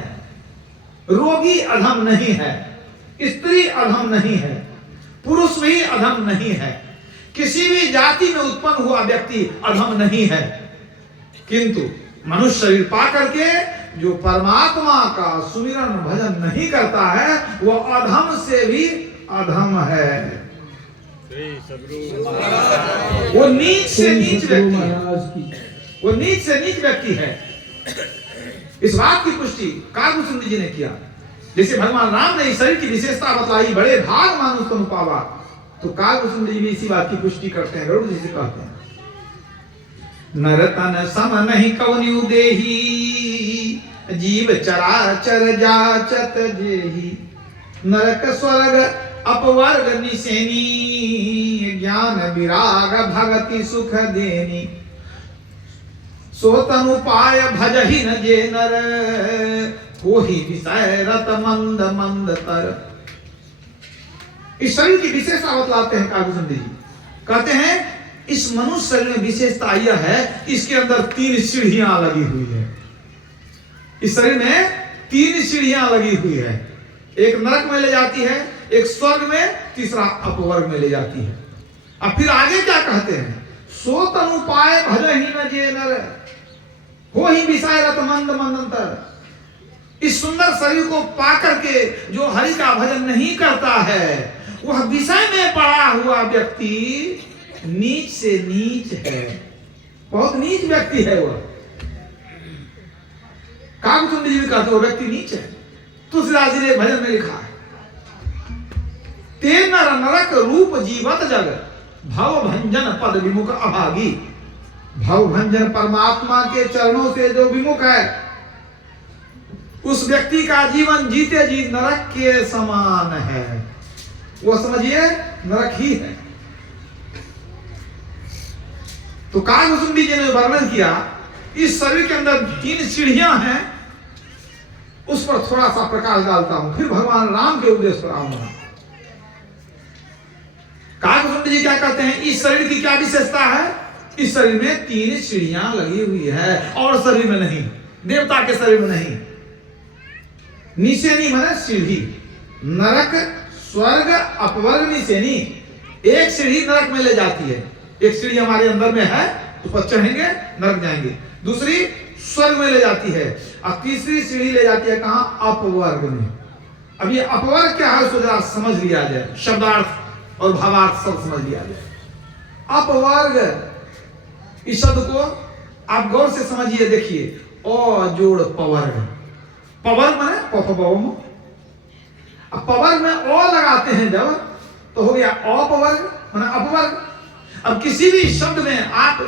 रोगी अधम नहीं है, स्त्री अधम नहीं है, पुरुष भी अधम नहीं है, किसी भी जाति में उत्पन्न हुआ व्यक्ति अधम नहीं है। किंतु मनुष्य शरीर पा करके जो परमात्मा का सुमिरन भजन नहीं करता है वो अधम से भी अधम है। वो नीच से नीच व्यक्ति, वो नीच से नीच व्यक्ति है। इस बात की पुष्टि काव्यसुंदरी जी ने किया। जैसे भगवान राम ने इस शरीर की विशेषता बताई, बड़े भाग मानुष तुम पावा, तो काव्यसुंदरी जी भी इसी बात की पुष्टि करते हैं। गरुड़ जी से कहते हैं, नर तन सम नहीं कौन्यू देही, जीव चराचर जाचत जेही, नरक स्वर्ग अपवर्ग निसेनी, ज्ञान विराग भगति सुख देनी, सो तनु पाय भजहि न जे नर, कोहि विषय रत मंद मंद तर। इस शरीर की विशेषता बतलाते हैं काव्यसुंदरी जी। कहते हैं इस मनुष्य शरीर में विशेषता यह है कि इसके अंदर 3 सीढ़ियां लगी हुई है। इस शरीर में 3 सीढ़ियां लगी हुई है। एक नरक में ले जाती है, एक स्वर्ग में, तीसरा अपवर्ग में ले जाती है। अब फिर आगे क्या कहते हैं, सो तनु पाए भजहि न जे नर, कोहि विषय रत मंद मंदंतर। इस सुंदर शरीर को पाकर के जो हरि का भजन नहीं करता है वह विषय में पड़ा हुआ व्यक्ति नीच से नीच है, बहुत नीच व्यक्ति है वह। काव्यसुंदरी जी कहते वो व्यक्ति नीच है। तुलसीदास जी ने भजन में लिखा है, ते नर नरक रूप जीवत जग, भव भंजन पद विमुख अभागी। भव भंजन परमात्मा के चरणों से जो विमुख है, उस व्यक्ति का जीवन जीते जी नरक के समान है। वो समझिए नरक ही है। तो कागभूषुंडी जी ने वर्णन किया, इस शरीर के अंदर 3 सीढ़ियां हैं, उस पर थोड़ा सा प्रकाश डालता हूं, फिर भगवान राम के उपदेश पर आऊंगा। कागभूषुंडी जी क्या कहते हैं, इस शरीर की क्या विशेषता है? इस शरीर में 3 सीढ़ियां लगी हुई है, और शरीर में नहीं, देवता के शरीर में नहीं। निसेनी माने सीढ़ी, नरक स्वर्ग अपवर्ग निसेनी। एक सीढ़ी नरक में ले जाती है, एक सीढ़ी हमारे अंदर में है, उस पर चढ़ेंगे नरक जाएंगे। दूसरी स्वर्ग में ले जाती है, और तीसरी सीढ़ी ले जाती है कहां? अपवर्ग में। अब ये अपवर्ग क्या है उसको जरा समझ लिया जाए, शब्दार्थ और भावार्थ सब समझ लिया जाए। अपवर्ग इस शब्द को आप गौर से समझिए, देखिए, अ जोड़ पवर्ग। पवर्ग माने पफबम। अब पवर्ग में अ लगाते हैं जब, तो हो गया अपवर्ग माने अपवर्ग। अब किसी भी शब्द में आप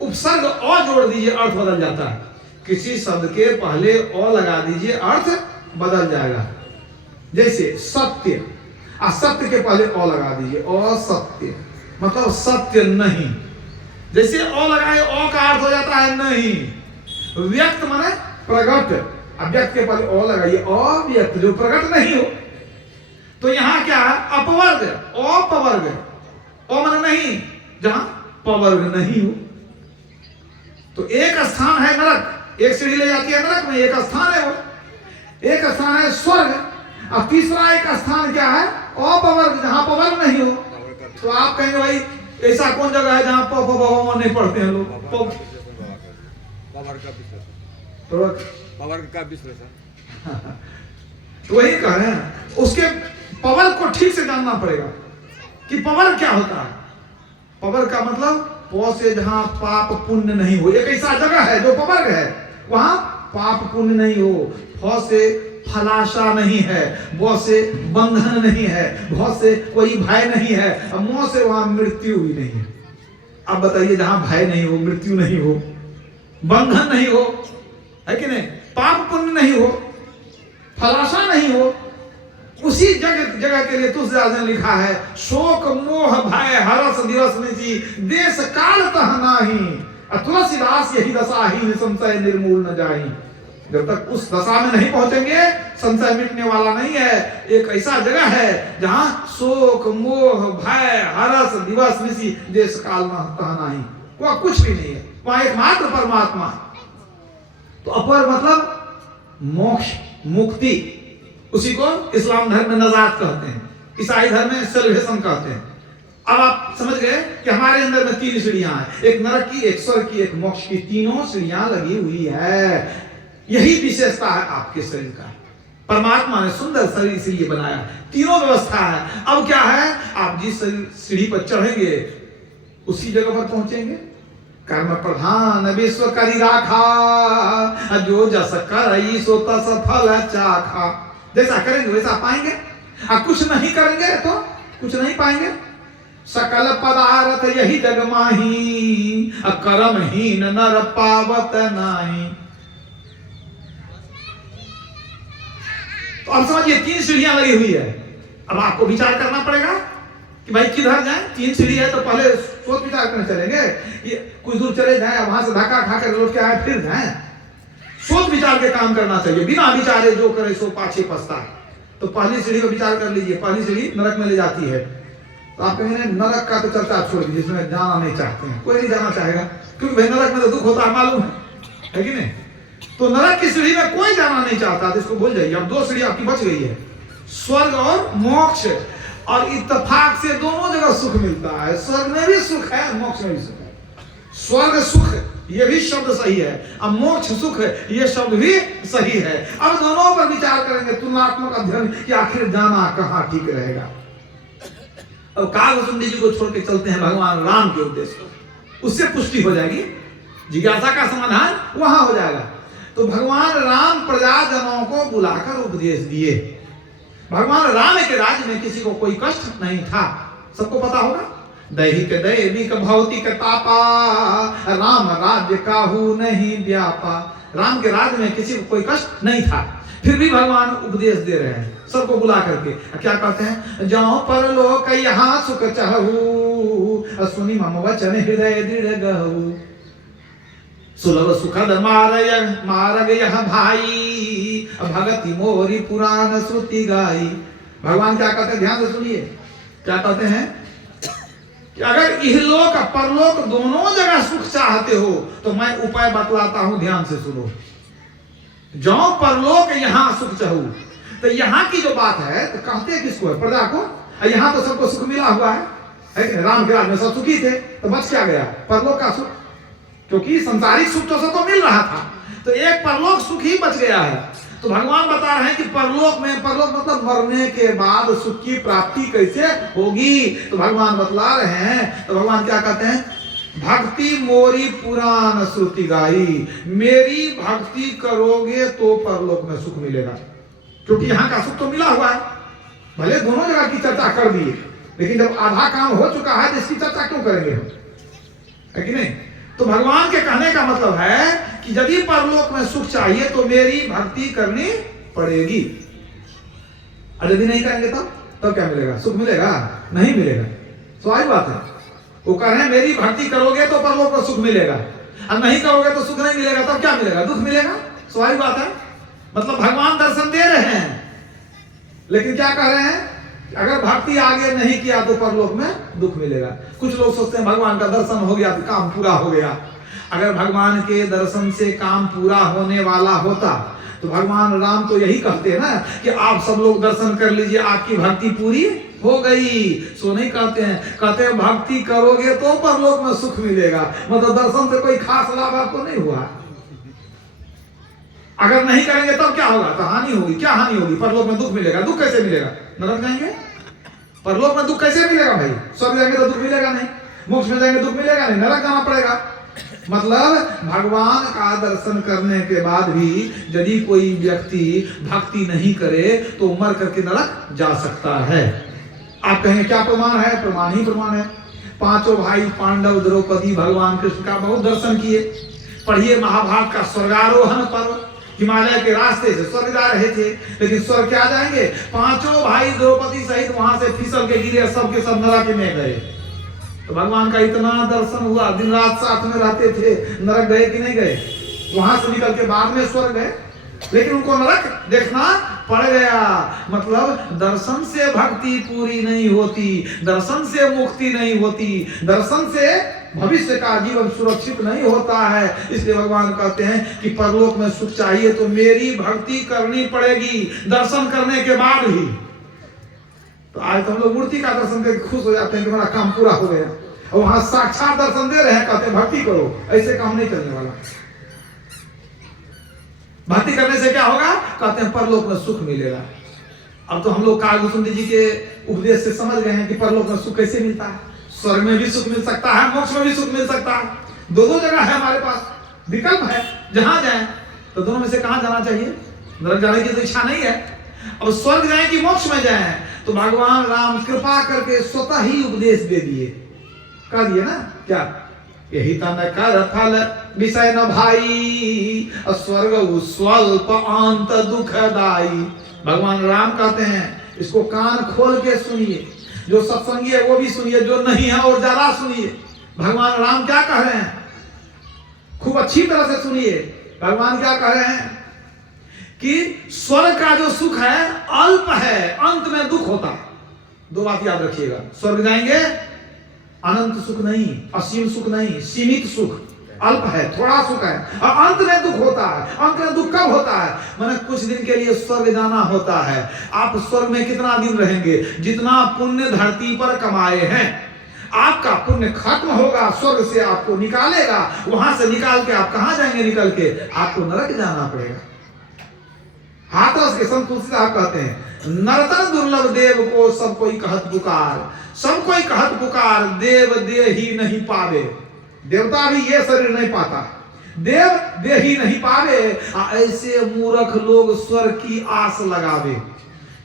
उपसर्ग अ जोड़ दीजिए, अर्थ बदल जाता है। किसी शब्द के पहले अ लगा दीजिए, अर्थ बदल जाएगा। जैसे सत्य, असत्य के पहले अ लगा दीजिए, असत्य मतलब सत्य नहीं। जैसे अ लगाए, अ का अर्थ हो जाता है नहीं। व्यक्त माने प्रगट, अव्यक्त के पहले अ लगाइए, अव्यक्त जो प्रकट नहीं हो। तो यहां क्या है? अपवर्ग, अपवर्ग। अ माने नहीं, जहां पवर्ग नहीं हो। तो एक स्थान है नरक, एक सीढ़ी ले जाती है नरक में, एक स्थान है वो, एक स्थान है स्वर्ग, और तीसरा एक स्थान क्या है? अपवर्ग, जहां पवर्ग नहीं हो। तो आप कहेंगे भाई ऐसा कौन जगह है जहां प नहीं पढ़ते हैं लोग? पवर्ग का विश्लेषण। तो वही कह रहे हैं, उसके पवर्ग को ठीक से जानना पड़ेगा कि पवर्ग क्या होता है। पवर्ग का मतलब प से जहां पाप पुण्य नहीं हो, एक ऐसा जगह है जो पवर्ग है, वहां पाप पुण्य नहीं हो। फ से फलाशा नहीं है, ब से बंधन नहीं है, भ से कोई भय नहीं है, और म से वहां मृत्यु भी नहीं है। अब बताइए, जहां भय नहीं हो, मृत्यु नहीं हो, बंधन नहीं हो, है कि नहीं, पाप पुण्य नहीं हो, फलाशा नहीं हो, उसी जगह के लिए तुलसीदास ने लिखा है, शोक मोह भय हरस दिवस निचि देश काल तह नाही, तुलसीदास यही दशा ही निसंशय निर्मूल न जाही। जब तक उस दशा में नहीं पहुंचेंगे, संशय मिटने वाला नहीं है। एक ऐसा जगह है जहां शोक मोह भय हरस दिवस निचि देश काल तह नाही, वह कुछ भी नहीं है, वहां एकमात्र परमात्मा। तो अपर मतलब मोक्ष, मुक्ति, उसी को इस्लाम धर्म में नजात कहते हैं, ईसाई धर्म में सेल्वेशन कहते हैं। अब आप समझ गए कि हमारे अंदर में 3 सीढ़ियां हैं, एक नरक की, एक स्वर्ग की, एक मोक्ष की, तीनों सीढ़ियां लगी हुई है। यही विशेषता है आपके शरीर का। परमात्मा ने सुंदर शरीर इसीलिए बनाया, तीनों व्यवस्था है। अब क्या है, आप जिस सीढ़ी पर चढ़ेंगे उसी जगह पर पहुंचेंगे। कर्म प्रधान विश्व करी राखा, जो जस करई सो तस फल चाखा। जैसा करेंगे वैसा पाएंगे, और कुछ नहीं करेंगे तो कुछ नहीं पाएंगे। सकल पदार्थ यही जग माही, कर्महीन नर पावत नाही। तो अब समझिए 3 सीढ़ियां लगी हुई है। अब आपको विचार करना पड़ेगा कि भाई किधर जाए। 3 सीढ़ी है तो पहले सोच विचार करने चलेंगे कि कुछ दूर चले जाएं, वहां से धक्का खाकर लौट के आए फिर जाएं। सोच विचार के काम करना चाहिए, बिना विचारे जो करे सो पाछे पछता। तो पहली सीढ़ी पर विचार कर लीजिए, पहली सीढ़ी नरक में ले जाती है। तो आप कहेंगे नरक का तो चर्चा छोड़ दीजिए, जिसमें जाना नहीं चाहते हैं, कोई नहीं जाना चाहेगा, क्योंकि भाई नरक में तो दुख होता है, मालूम है कि नहीं। तो नरक की सीढ़ी में कोई जाना नहीं चाहता, तो इसको भूल जाइए। अब 2 सीढ़ी आपकी बच गई है, स्वर्ग और मोक्ष। और इत्तेफाक से दोनों जगह सुख मिलता है, स्वर्ग में भी सुख है, मोक्ष में भी सुख है। स्वर्ग सुख ये भी शब्द सही है, अब मोक्ष सुख ये शब्द भी सही है। अब दोनों पर विचार करेंगे, तुलनात्मक अध्ययन कि आखिर जाना कहां ठीक रहेगा। अब कागभूषुंडी जी को छोड़ के चलते हैं भगवान राम के उद्देश्य को, उससे पुष्टि हो जाएगी, जिज्ञासा का समाधान वहां हो जाएगा। तो भगवान राम प्रजाजनों को बुलाकर उपदेश दिए। भगवान राम के राज्य में किसी को कोई कष्ट नहीं था, सबको पता होगा। दैहिक दैविक भौतिक तापा, राम राज्य काहू नहीं व्यापा। राम के राज्य में किसी को कोई कष्ट नहीं था। फिर भी भगवान उपदेश दे रहे हैं सबको बुला करके। क्या कहते हैं, जाओ परलोक यहाँ सुख चाहू, सुनी मम वचन हृदय दृढ़ गहू, सुलभ सुखद मार्ग यह भाई, भगति मोरी पुराण श्रुति गाई। भगवान क्या कहते हैं, ध्यान से सुनिए, क्या कहते हैं कि अगर इहलोक परलोक दोनों जगह सुख चाहते हो तो मैं उपाय बतलाता हूं, ध्यान से सुनो। जाओ परलोक यहाँ सुख चाहू, तो यहाँ की जो बात है तो कहते हैं किसको है, प्रजा को। यहाँ तो सबको सुख मिला हुआ है, राम के राज्य में सब सुखी थे, तो बच क्या गया परलोक का सुख, क्योंकि संसारिक सुख तो सबको मिल रहा था, तो एक परलोक सुख ही बच गया है। तो भगवान बता रहे हैं कि परलोक में, परलोक मतलब मरने के बाद सुख की प्राप्ति कैसे होगी, तो भगवान बतला रहे हैं। तो भगवान क्या कहते हैं, भक्ति मोरी पुराण श्रुति गाई, मेरी भक्ति करोगे तो परलोक में सुख मिलेगा, क्योंकि यहाँ का सुख तो मिला हुआ है। भले दोनों जगह की चर्चा कर दिए, लेकिन जब आधा काम हो चुका है तो इसकी चर्चा क्यों करेंगे हम, है कि नहीं। तो भगवान के कहने का मतलब है कि यदि परलोक में सुख चाहिए तो मेरी भक्ति करनी पड़ेगी, और यदि नहीं करेंगे तब क्या मिलेगा, सुख मिलेगा नहीं मिलेगा। स्वाभाविक बात है, वो कह रहे हैं मेरी भक्ति करोगे तो परलोक में सुख मिलेगा, और नहीं करोगे तो सुख नहीं मिलेगा, तब क्या मिलेगा, दुख मिलेगा। स्वाभाविक बात है, मतलब भगवान दर्शन दे रहे हैं, लेकिन क्या कह रहे हैं, अगर भक्ति आगे नहीं किया तो परलोक में दुख मिलेगा। कुछ लोग सोचते हैं भगवान का दर्शन हो गया तो काम पूरा हो गया। अगर भगवान के दर्शन से काम पूरा होने वाला होता तो भगवान राम तो यही कहते हैं ना कि आप सब लोग दर्शन कर लीजिए, आपकी भक्ति पूरी हो गई। सो नहीं कहते हैं, कहते हैं भक्ति करोगे तो परलोक में सुख मिलेगा, मतलब दर्शन से कोई खास लाभ आपको नहीं हुआ। अगर नहीं करेंगे तब क्या होगा, तो हानि होगी। क्या हानि होगी, परलोक में दुख मिलेगा। दुख कैसे मिलेगा, नरक जाएंगे, परलोक में दुख कैसे मिलेगा भाई, स्वर्ग जाएंगे तो दुख मिलेगा नहीं, मोक्ष में जाएंगे दुख मिलेगा नहीं, नरक जाना पड़ेगा। मतलब भगवान का दर्शन करने के बाद भी यदि कोई व्यक्ति भक्ति नहीं करे तो मर करके नरक जा सकता है। आप कहेंगे क्या प्रमाण है, प्रमाण ही प्रमाण है। पांचों भाई पांडव द्रौपदी भगवान कृष्ण का बहुत दर्शन किए। पढ़िए महाभारत का स्वर्गारोहण पर्व, हिमालय के रास्ते से स्वर्ग जा रहे थे, लेकिन स्वर्ग क्या जाएंगे, पांचों भाई द्रौपदी सहित वहां से फिसल के गिरे, सब के सब नरक में गए। तो भगवान का इतना दर्शन हुआ, दिन रात साथ में रहते थे, नरक गए कि नहीं गए, वहां से निकल के बाद में स्वर्ग गए, लेकिन उनको नरक देखना पड़ गया। मतलब दर्शन से भक्ति पूरी नहीं होती, दर्शन से मुक्ति नहीं होती, दर्शन से भविष्य का जीवन सुरक्षित नहीं होता है। इसलिए भगवान कहते हैं कि परलोक में सुख चाहिए तो मेरी भक्ति करनी पड़ेगी, दर्शन करने के बाद ही। तो आज तो हम लोग मूर्ति का दर्शन करके खुश हो जाते हैं कि हमारा काम पूरा हो गया, और वहां साक्षात दर्शन दे रहे हैं, कहते हैं भक्ति करो। ऐसे काम नहीं चलने वाला। भक्ति करने से क्या होगा, कहते हैं परलोक में सुख मिलेगा। अब तो हम लोग कालभूषण जी के उपदेश से समझ गए हैं कि परलोक में सुख कैसे मिलता है। स्वर्ग में भी सुख मिल सकता है, मोक्ष में भी सुख मिल सकता है, दोनों जगह है हमारे पास, विकल्प है। जहां जाएं तो दोनों में से कहां जाना चाहिए, नरक जाने की तो इच्छा नहीं है। अब स्वर्ग जाएं कि मोक्ष में जाएं, तो भगवान राम कृपा करके स्वतः ही उपदेश दे दिए, कह दिए ना क्या, यही तन कर फल विषय न भाई, स्वर्ग स्वल्प अंत दुखदाई। भगवान राम कहते हैं इसको कान खोल के सुनिए, जो सत्संगी है वो भी सुनिए, जो नहीं है और ज्यादा सुनिए। भगवान राम क्या कह रहे हैं, खूब अच्छी तरह से सुनिए। भगवान क्या कह रहे हैं कि स्वर्ग का जो सुख है अल्प है, अंत में दुख होता। दो बात याद रखिएगा, स्वर्ग जाएंगे अनंत सुख नहीं, असीम सुख नहीं, सीमित सुख, अल्प है, थोड़ा सुख है, और अंत में दुख होता है। अंत में दुख कब होता है, माने कुछ दिन के लिए स्वर्ग जाना होता है। आप स्वर्ग में कितना दिन रहेंगे, जितना पुण्य धरती पर कमाए हैं, आपका पुण्य खत्म होगा, स्वर्ग से आपको निकालेगा, वहां से निकाल के आप कहां जाएंगे, निकल के आपको नरक जाना पड़ेगा। हाथरस के संत तुलसीदास कहते हैं, नरतन दुर्लभ देव को सब कोई कहत पुकार, सब कोई कहत पुकार, देव दे ही नहीं पावे। देवता भी ये शरीर नहीं पाता, देव दे ही नहीं पावे। ऐसे मूर्ख लोग स्वर्ग की आस लगावे,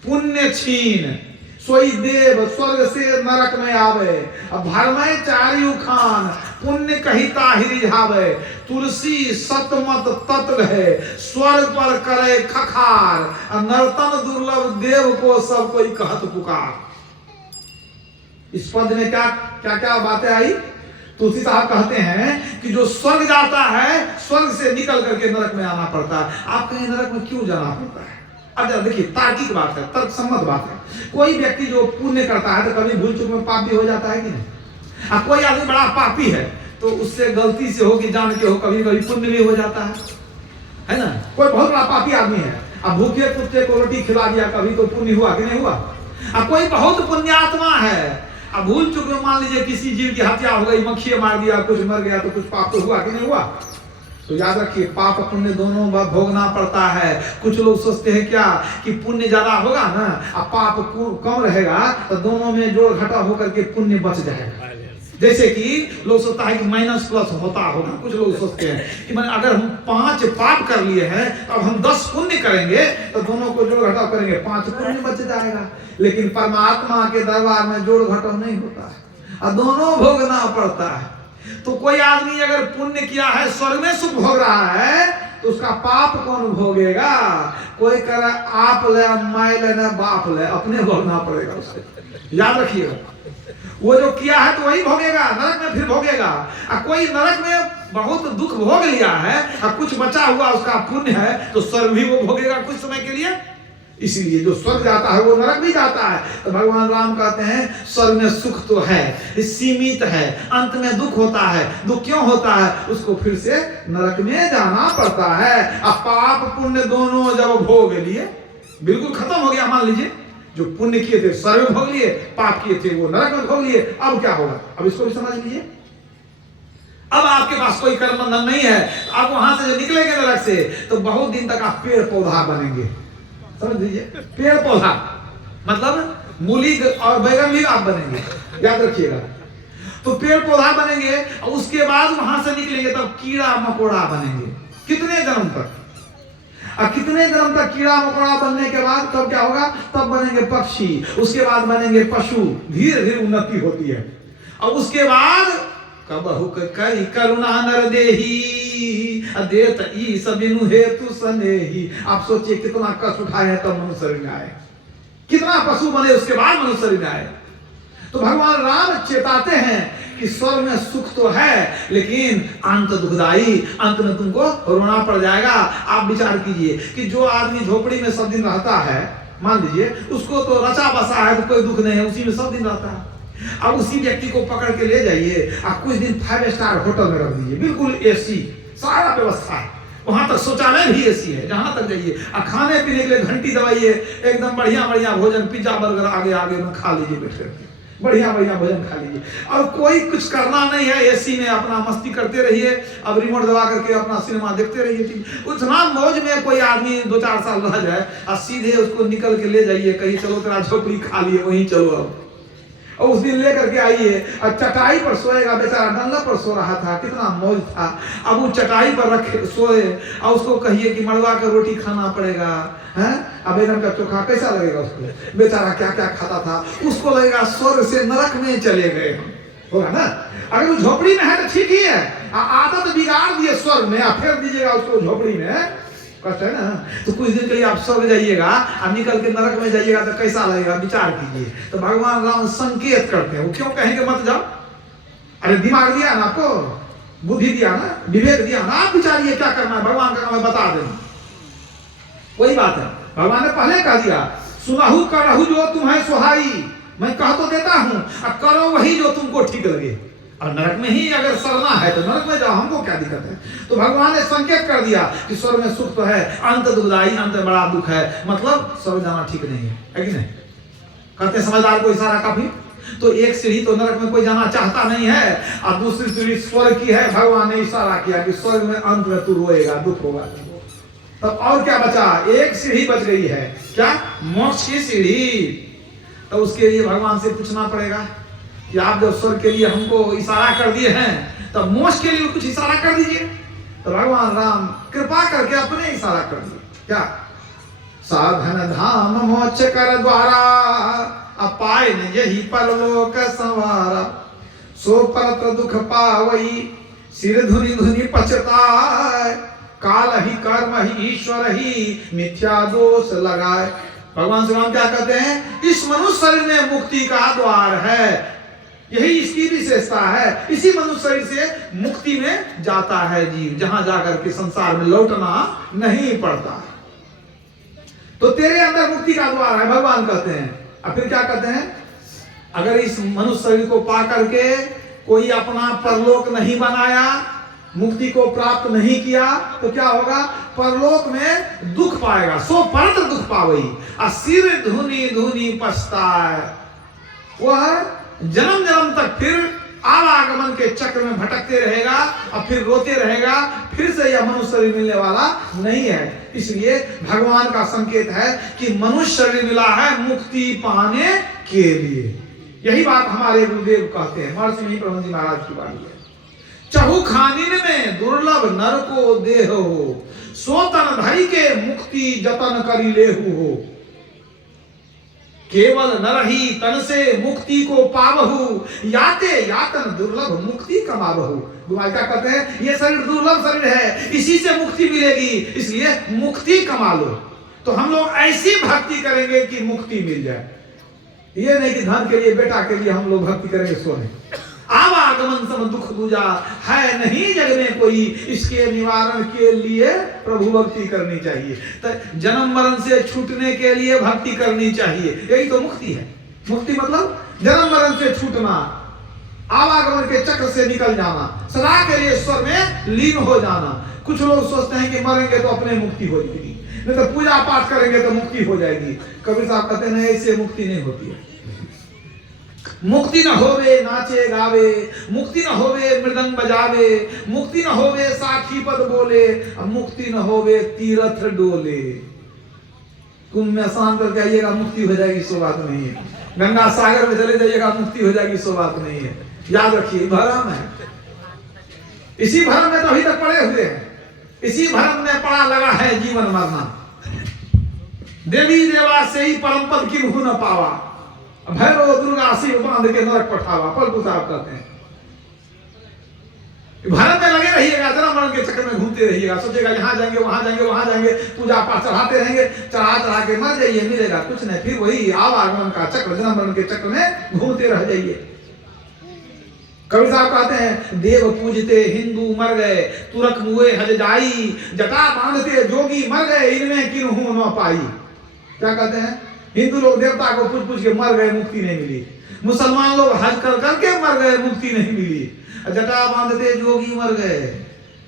पुण्य छीन, सोई देव स्वर्ग से नरक में आवे। अब भरमय चारियु खान पुण्य कहिता ही रिझावे। तुलसी सतमत तत्व है स्वर्ग पर करे खखार। नर्तन दुर्लभ देव को सब कोई कहत पुकार। इस पद में क्या क्या क्या बातें आई? तुलसी साहब कहते हैं कि जो स्वर्ग जाता है स्वर्ग से निकल करके नरक में आना पड़ता है। आप कहें नरक में क्यों जाना पड़ता है? अब जरा देखिए, तार्किक बात है, तर्कसम्मत बात है। कोई व्यक्ति जो पुण्य करता है तो कभी भूल चूक में पाप भी हो जाता है कि नहीं? अब कोई आदमी बड़ा पापी है तो उससे गलती से हो कि जान के हो कभी कभी पुण्य भी हो जाता है ना? कोई बहुत बड़ा पापी आदमी है, अब भूखे कुत्ते को रोटी खिला दिया, कभी तो पुण्य हुआ कि नहीं हुआ? अब कोई बहुत पुण्यात्मा है, अब भूल चूक में मान लीजिए किसी जीव की हत्या हो गई, मक्खी मार दिया, कुछ मर गया, तो कुछ पाप तो हुआ कि नहीं हुआ? तो याद रखिए, पाप पुण्य दोनों भोगना पड़ता है। कुछ लोग सोचते हैं क्या कि पुण्य ज्यादा होगा ना और पाप कम रहेगा तो दोनों में जोड़ घटा होकर के पुण्य बच जाएगा। जैसे कि लोग सोचता है कि माइनस प्लस होता होगा। कुछ लोग सोचते हैं कि मैंने अगर हम 5 पाप कर लिए हैं तो अब हम 10 पुण्य करेंगे तो दोनों को जोड़ घटाव करेंगे, 5 पुण्य बच जाएगा। लेकिन परमात्मा के दरबार में जोड़ घटाव नहीं होता है और दोनों भोगना पड़ता है। तो कोई आदमी अगर पुण्य किया है स्वर्ग में सुख भोग रहा है तो उसका पाप कौन भोगेगा? कोई कह रहा है आप ले मैं ले ना बाप ले, अपने भोगना पड़ेगा उसे। याद रखिएगा, वो जो किया है तो वही भोगेगा, नरक में फिर भोगेगा। और कोई नरक में बहुत दुख भोग लिया है और कुछ बचा हुआ उसका पुण्य है तो स्वर्ग भी वो भोगेगा कुछ समय के लिए। इसीलिए जो स्वर्ग जाता है वो नरक भी जाता है। तो भगवान राम कहते हैं स्वर्ग में सुख तो है, सीमित है, अंत में दुख होता है। दुख क्यों होता है? उसको फिर से नरक में जाना पड़ता है। अब पाप पुण्य दोनों जब भोग लिए, बिल्कुल खत्म हो गया। मान लीजिए जो पुण्य किए थे स्वर्ग में भोग लिए, पाप किए थे वो नरक में भोग लिए। अब क्या होगा? अब इसको भी समझ लीजिए। अब आपके पास कोई कर्म बंधन नहीं है। आप वहां से जो निकलेंगे नरक से तो बहुत दिन तक आप पेड़ पौधा बनेंगे। समझ लीजिए, पेड़ पौधा मतलब मूली और बैगन भी आप बनेंगे, याद रखिएगा। तो पेड़ पौधा बनेंगे और उसके बाद वहां से निकलेंगे तब कीड़ा मकोड़ा बनेंगे। कितने जन्म तक? और कितने जन्म तक कीड़ा मकोड़ा बनने के बाद तब क्या होगा? तब बनेंगे पक्षी, उसके बाद बनेंगे पशु। धीरे धीरे उन्नति होती है। और उसके बाद कबहु कई करुणा नर देही देत ई सबिनु हेतु सनेही। आप सोचिए कितना कष्ट उठाए हैं तब मनुष्य शरीर में आए, कितना पशु बने उसके बाद मनुष्य शरीर में आए। तो भगवान राम चेताते हैं कि स्वर्ग में सुख तो है लेकिन अंत दुखदाई, अंत में तुमको रोना पड़ जाएगा। आप विचार कीजिए कि जो आदमी झोपड़ी में सब दिन रहता है, मान लीजिए उसको तो रचा बसा है तो कोई दुख नहीं है, उसी में सब दिन रहता है। अब उसी व्यक्ति को पकड़ के ले जाइए, आप कुछ दिन 5 स्टार होटल में रख दीजिए, बिल्कुल एसी सारा व्यवस्था है, वहां तक शौचालय भी एसी है, जहां तक जाइए। और खाने पीने के लिए घंटी दबाइए, एकदम बढ़िया बढ़िया भोजन, पिज्जा बर्गर आगे आगे में खा लीजिए, बैठ करके बढ़िया बढ़िया भोजन खा लीजिए। और कोई कुछ करना नहीं है, एसी में अपना मस्ती करते रहिए। अब रिमोट दबा करके अपना सिनेमा देखते रहिए। उतना मौज में कोई आदमी 2-4 साल रह जाए और सीधे उसको निकल के ले जाइए कहीं, चलो तेरा झोपड़ी खा लिए वहीं चलो अब। और उस दिन लेकर के आइए और चटाई पर सोएगा, बेचारा डंगा पर सो रहा था, कितना मौज था। अब वो चटाई पर रखे सोए और उसको कहिए कि मड़वा का रोटी खाना पड़ेगा, हैं? अब बैगन का चोखा कैसा लगेगा उसको? बेचारा क्या क्या खाता था, उसको लगेगा स्वर्ग से नरक में चले गए हम, होगा ना? अगर वो झोपड़ी में है तो ठीक ही है, आदत बिगाड़ दिए स्वर्ग में, फिर दीजिएगा उसको झोपड़ी में, कष्ट है ना? तो कुछ दिन के लिए आप स्वर्ग जाइएगा और निकल के नरक में जाइएगा तो कैसा लगेगा? विचार कीजिए। तो भगवान राम संकेत करते हैं, वो क्यों कहेंगे मत जाओ? अरे दिमाग दिया ना आपको, बुद्धि दिया ना, विवेक दिया ना, आप विचारिए क्या करना है, भगवान का काम है बता देना। वही बात है, भगवान ने पहले कह दिया, सुनहु करहु जो तुम्हें सुहाई, मैं कह तो देता हूं और करो वही जो तुमको ठीक लगे। और नरक में ही अगर सरना है तो नरक में जाओ, हमको क्या दिक्कत है? तो भगवान ने संकेत कर दिया कि स्वर्ग में सुख तो है, अंत दुखदाई, अंत में बड़ा दुख है, मतलब स्वर्ग जाना ठीक नहीं है कि नहीं? कहते समझदार को इशारा काफी। तो एक सीढ़ी तो नरक में कोई जाना चाहता नहीं है और दूसरी सीढ़ी स्वर्ग की है। भगवान ने इशारा किया कि स्वर्ग में अंत में तू रोएगा, दुख होगा। तब और क्या बचा? एक सीढ़ी बच गई है, क्या? मोक्ष की सीढ़ी। तो उसके लिए भगवान से पूछना पड़ेगा कि आप जब स्वर्ग के लिए हमको इशारा कर दिए हैं तब मोक्ष के लिए कुछ इशारा कर दीजिए। तो भगवान राम कृपा करके अपने इशारा कर दिए, क्या? साधन धाम मोक्ष कर द्वारा, अपाय न यही परलोक संवारा। सो परत्र दुख पावई, सिर धुनि धुनि पछताए। काल ही कर्म ही ईश्वर ही मिथ्या दोष लगाए। भगवान श्री राम क्या कहते हैं? इस मनुष्य शरीर में मुक्ति का द्वार है, यही इसकी विशेषता है। इसी मनुष्य शरीर से मुक्ति में जाता है जीव, जहां जाकर के संसार में लौटना नहीं पड़ता। तो तेरे अंदर मुक्ति का द्वार है, भगवान कहते हैं। और फिर क्या कहते हैं? अगर इस मनुष्य शरीर को पा करके कोई अपना परलोक नहीं बनाया, मुक्ति को प्राप्त नहीं किया, तो क्या होगा? परलोक में दुख पाएगा। सो परत्र दुख पावई, और सिर धुनि धुनि पछताए। वह जन्म जन्म तक फिर आवागमन के चक्र में भटकते रहेगा और फिर रोते रहेगा। फिर से यह मनुष्य शरीर मिलने वाला नहीं है। इसलिए भगवान का संकेत है कि मनुष्य शरीर मिला है मुक्ति पाने के लिए। यही बात हमारे गुरुदेव कहते हैं। महर्षि प्रबंध महाराज की वाणी है। चहु खानिन में दुर्लभ नर को देहो, सो तन धरि के मुक्ति जतन करी लेहु हो। केवल नर ही तन से मुक्ति को पावहु, याते यातन दुर्लभ मुक्ति कमावहु। क्या कहते हैं? ये शरीर दुर्लभ शरीर है, इसी से मुक्ति मिलेगी, इसलिए मुक्ति कमा लो। तो हम लोग ऐसी भक्ति करेंगे कि मुक्ति मिल जाए। ये नहीं कि धन के लिए, बेटा के लिए हम लोग भक्ति करेंगे। सोने आवागमन सम दुख दूजा, है नहीं जग में कोई, इसके निवारण के लिए प्रभु भक्ति करनी चाहिए। तो जन्म मरण से छूटने के लिए भक्ति करनी चाहिए, यही तो मुक्ति है। मुक्ति मतलब जन्म मरण से छूटना, आवागमन के चक्र से निकल जाना, सदा के लिए ईश्वर में लीन हो जाना। कुछ लोग सोचते हैं कि मरेंगे तो अपने मुक्ति हो जाएगी, नहीं तो पूजा पाठ करेंगे तो मुक्ति हो जाएगी। कबीर साहब कहते हैं ऐसे मुक्ति नहीं होती है। मुक्ति न होवे नाचे गावे, मुक्ति न होवे मृदंग बजावे, मुक्ति न होवे साखी पद बोले, मुक्ति न होवे तीर्थ डोले। कुंभ में स्नान करके आइएगा मुक्ति हो जाएगी, सो बात नहीं है। गंगा सागर में चले जाइएगा मुक्ति हो जाएगी, सो बात नहीं है। याद रखिए, भरम है। इसी भरम में तो अभी तक पड़े हुए हैं, इसी भरम में पड़ा लगा है जीवन मरना। देवी देवा से ही परम पद किन्हु न पावा, भैरव दुर्गा शिव बांध के नरक पठावा। पलटू साहब कहते हैं भारत में लगे रहिएगा, जन्म मरण के चक्कर में घूमते रहिएगा। सोचेगा यहाँ जाएंगे वहां जाएंगे वहां जाएंगे, पूजा पाठ चढ़ाते रहेंगे, चढ़ा के मर जाइए, मिलेगा कुछ नहीं। फिर वही आवागमन का चक्र, जन्म मरण के चक्र में घूमते रह जाइए। कबीर साहब कहते हैं देव पूजते हिंदू मर गए, तुरक मुए हज जाई, जटा बांधते जोगी मर गए, इनमें किन्हु न पाई। क्या कहते हैं? हिंदू लोग देवता को पूछ पूछ के मर गए, मुक्ति नहीं मिली। मुसलमान लोग हज कर करके मर गए, मुक्ति नहीं मिली। जटा बांधते जोगी मर गए।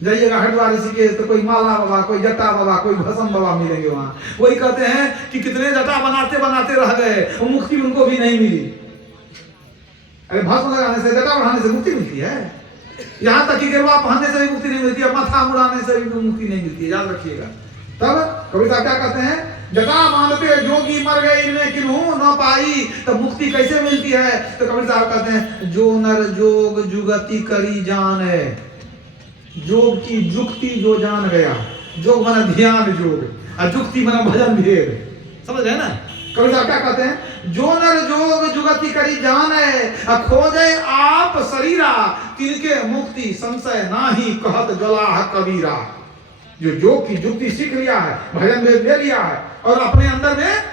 जाइएगा हरिद्वार ऋषिकेश तो कोई माला बाबा, कोई जटा बाबा, कोई भस्म बाबा मिलेंगे वहां। वही कहते हैं कि कितने जटा बनाते बनाते रह गए, वो मुक्ति उनको भी नहीं मिली। अरे भस्म लगाने से, जटा बढ़ाने से मुक्ति मिलती है? यहाँ तक कि गिरवा पहनने से भी मुक्ति नहीं मिलती है, माथा मुड़ाने से भी मुक्ति नहीं मिलती है, याद रखिएगा। तब कबीर साहब क्या कहते हैं? जटा बांधते जोगी मर गए, इनमें किन्हु न पाई। तो मुक्ति कैसे मिलती है? तो कबीर साहब कहते हैं जो नर जोग जुगति करी जान है। जोग की जुक्ति जो जान गया, जोग माना ध्यान योग, और जुक्ति माना भजन भेद। समझ रहे ना? कबीर साहब क्या कहते हैं? जो नर जोग जुगति करी जान है, खोजे आप शरीरा, तिनके मुक्ति संशय नाही, कहत ज्वलाह कबीरा। जो योग की जुक्ति सीख लिया है, भजन भेद ले लिया है, और अपने अंदर में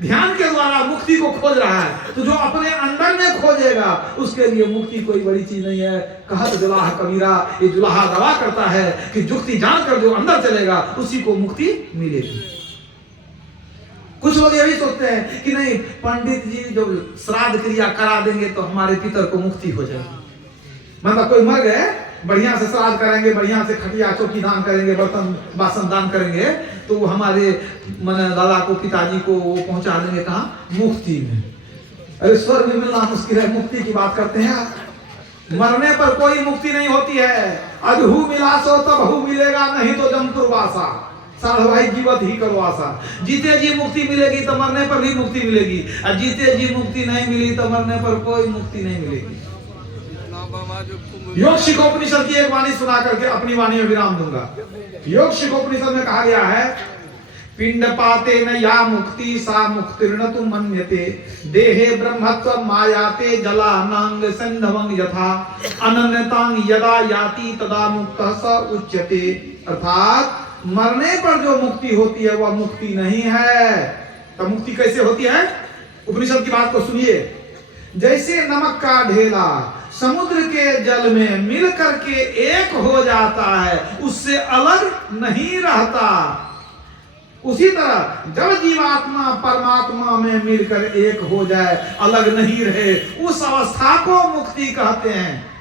ध्यान के द्वारा मुक्ति को खोज रहा है, तो जो अपने अंदर में खोजेगा उसके लिए मुक्ति कोई बड़ी चीज नहीं है। कहत जुलाह कबीरा, ये जुलाहा दावा करता है कि जुक्ति जानकर जो अंदर चलेगा उसी को मुक्ति मिलेगी। कुछ लोग ये भी सोचते हैं कि नहीं, पंडित जी जो श्राद्ध क्रिया करा देंगे तो हमारे पितर को मुक्ति हो जाएगी। मतलब कोई मर गए, बढ़िया से श्राद्ध करेंगे, बढ़िया से खटिया चौकी दान करेंगे, बर्तन बासन दान करेंगे, तो वो हमारे मन दादा को, पिताजी को वो पहुंचा देंगे कहाँ? मुक्ति में। अरे स्वर्ग में मिलना मुश्किल है, मुक्ति की बात करते हैं। मरने पर कोई मुक्ति नहीं होती है। अधहू मिला सो तब हु मिलेगा, नहीं तो जमपुरवासा। साढ़ भाई जीवत ही करो आशा। जीते जी मुक्ति मिलेगी तो मरने पर भी मुक्ति मिलेगी, और जीते जी मुक्ति नहीं मिली तो मरने पर कोई मुक्ति नहीं मिलेगी। योग शिखोपनिषद की एक वाणी सुना करके अपनी वाणी में विराम दूंगा। योग शिखोपनिषद में कहा गया है पिंडपाते न या मुक्ति सा मुक्तिर्न तु मन्यते देहे ब्रह्मत्व मायाते जलानांग संधवं यथा अनन्यतांग यदा याति तदा मुक्तः स उच्यते। अर्थात मरने पर जो मुक्ति होती है वह मुक्ति नहीं है। तो मुक्ति कैसे होती है? उपनिषद की बात को सुनिए। जैसे नमक का ढेला समुद्र के जल में मिल करके एक हो जाता है, उससे अलग नहीं रहता, उसी तरह जब जीवात्मा परमात्मा में मिलकर एक हो जाए, अलग नहीं रहे, उस अवस्था को मुक्ति कहते हैं।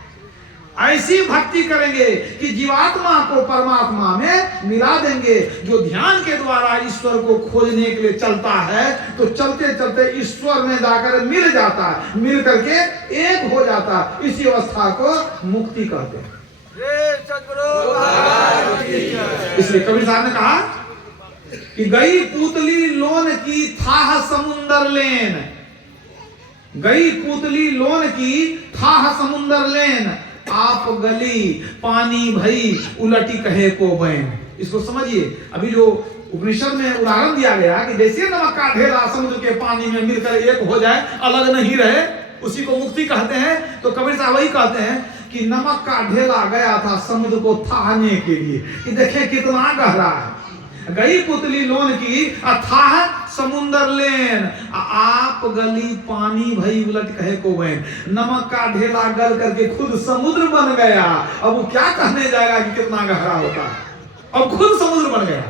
ऐसी भक्ति करेंगे कि जीवात्मा को परमात्मा में मिला देंगे। जो ध्यान के द्वारा ईश्वर को खोजने के लिए चलता है तो चलते चलते ईश्वर में जाकर मिल जाता है, मिल करके एक हो जाता है। इसी अवस्था को मुक्ति कहते हैं। इसलिए कबीर साहब ने कहा कि गई पुतली लोन की थाह समुंदर लेन, गई पुतली लोन की थाह समुंदर लेन, आप गली पानी भई उलटी कहे को बैन। इसको समझिए। अभी जो उपनिषद में उदाहरण दिया गया कि जैसे नमक का ढेला समुद्र के पानी में मिलकर एक हो जाए, अलग नहीं रहे, उसी को मुक्ति कहते हैं। तो कबीर साहब वही कहते हैं कि नमक का ढेला गया था समुद्र को थाहने के लिए कि देखें कितना गहरा है। गई पुतली लोन की अथाह समुंदर लेन, आप गली पानी भई उलट कहे को बैन। नमक का ढेला गल करके खुद समुद्र बन गया। अब वो क्या कहने जाएगा कि कितना गहरा होता है, अब खुद समुद्र बन गया।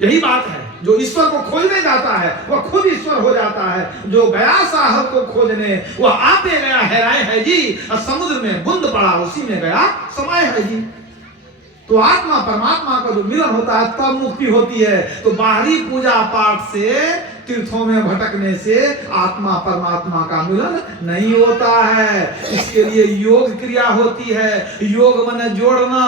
यही बात है, जो ईश्वर को खोजने जाता है वह खुद ईश्वर हो जाता है। जो गया साहब को खोजने वह आपे गया हैराए है जी, और समुद्र में बूंद पड़ा उसी में गया समाये है जी। तो आत्मा परमात्मा का जो मिलन होता है तब मुक्ति होती है। तो बाहरी पूजा पाठ से, तीर्थों में भटकने से आत्मा परमात्मा का मिलन नहीं होता है। इसके लिए योग क्रिया होती है। योग माने जोड़ना।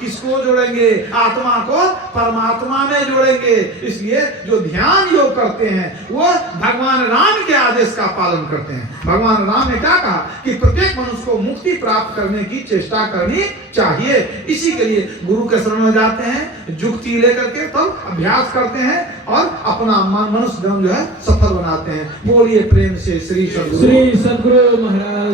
किसको जोड़ेंगे? आत्मा को परमात्मा में जोड़ेंगे। इसलिए जो ध्यान योग करते हैं वो भगवान राम के आदेश का पालन करते हैं। भगवान राम ने क्या कहा कि प्रत्येक मनुष्य को मुक्ति प्राप्त करने की चेष्टा करनी चाहिए। इसी के लिए गुरु के शरण में जाते हैं, जुक्ति लेकर के तब अभ्यास करते हैं और अपना मनुष्य जन्म जो है सफल बनाते हैं। बोलिए प्रेम से श्री सद्गुरु महाराज।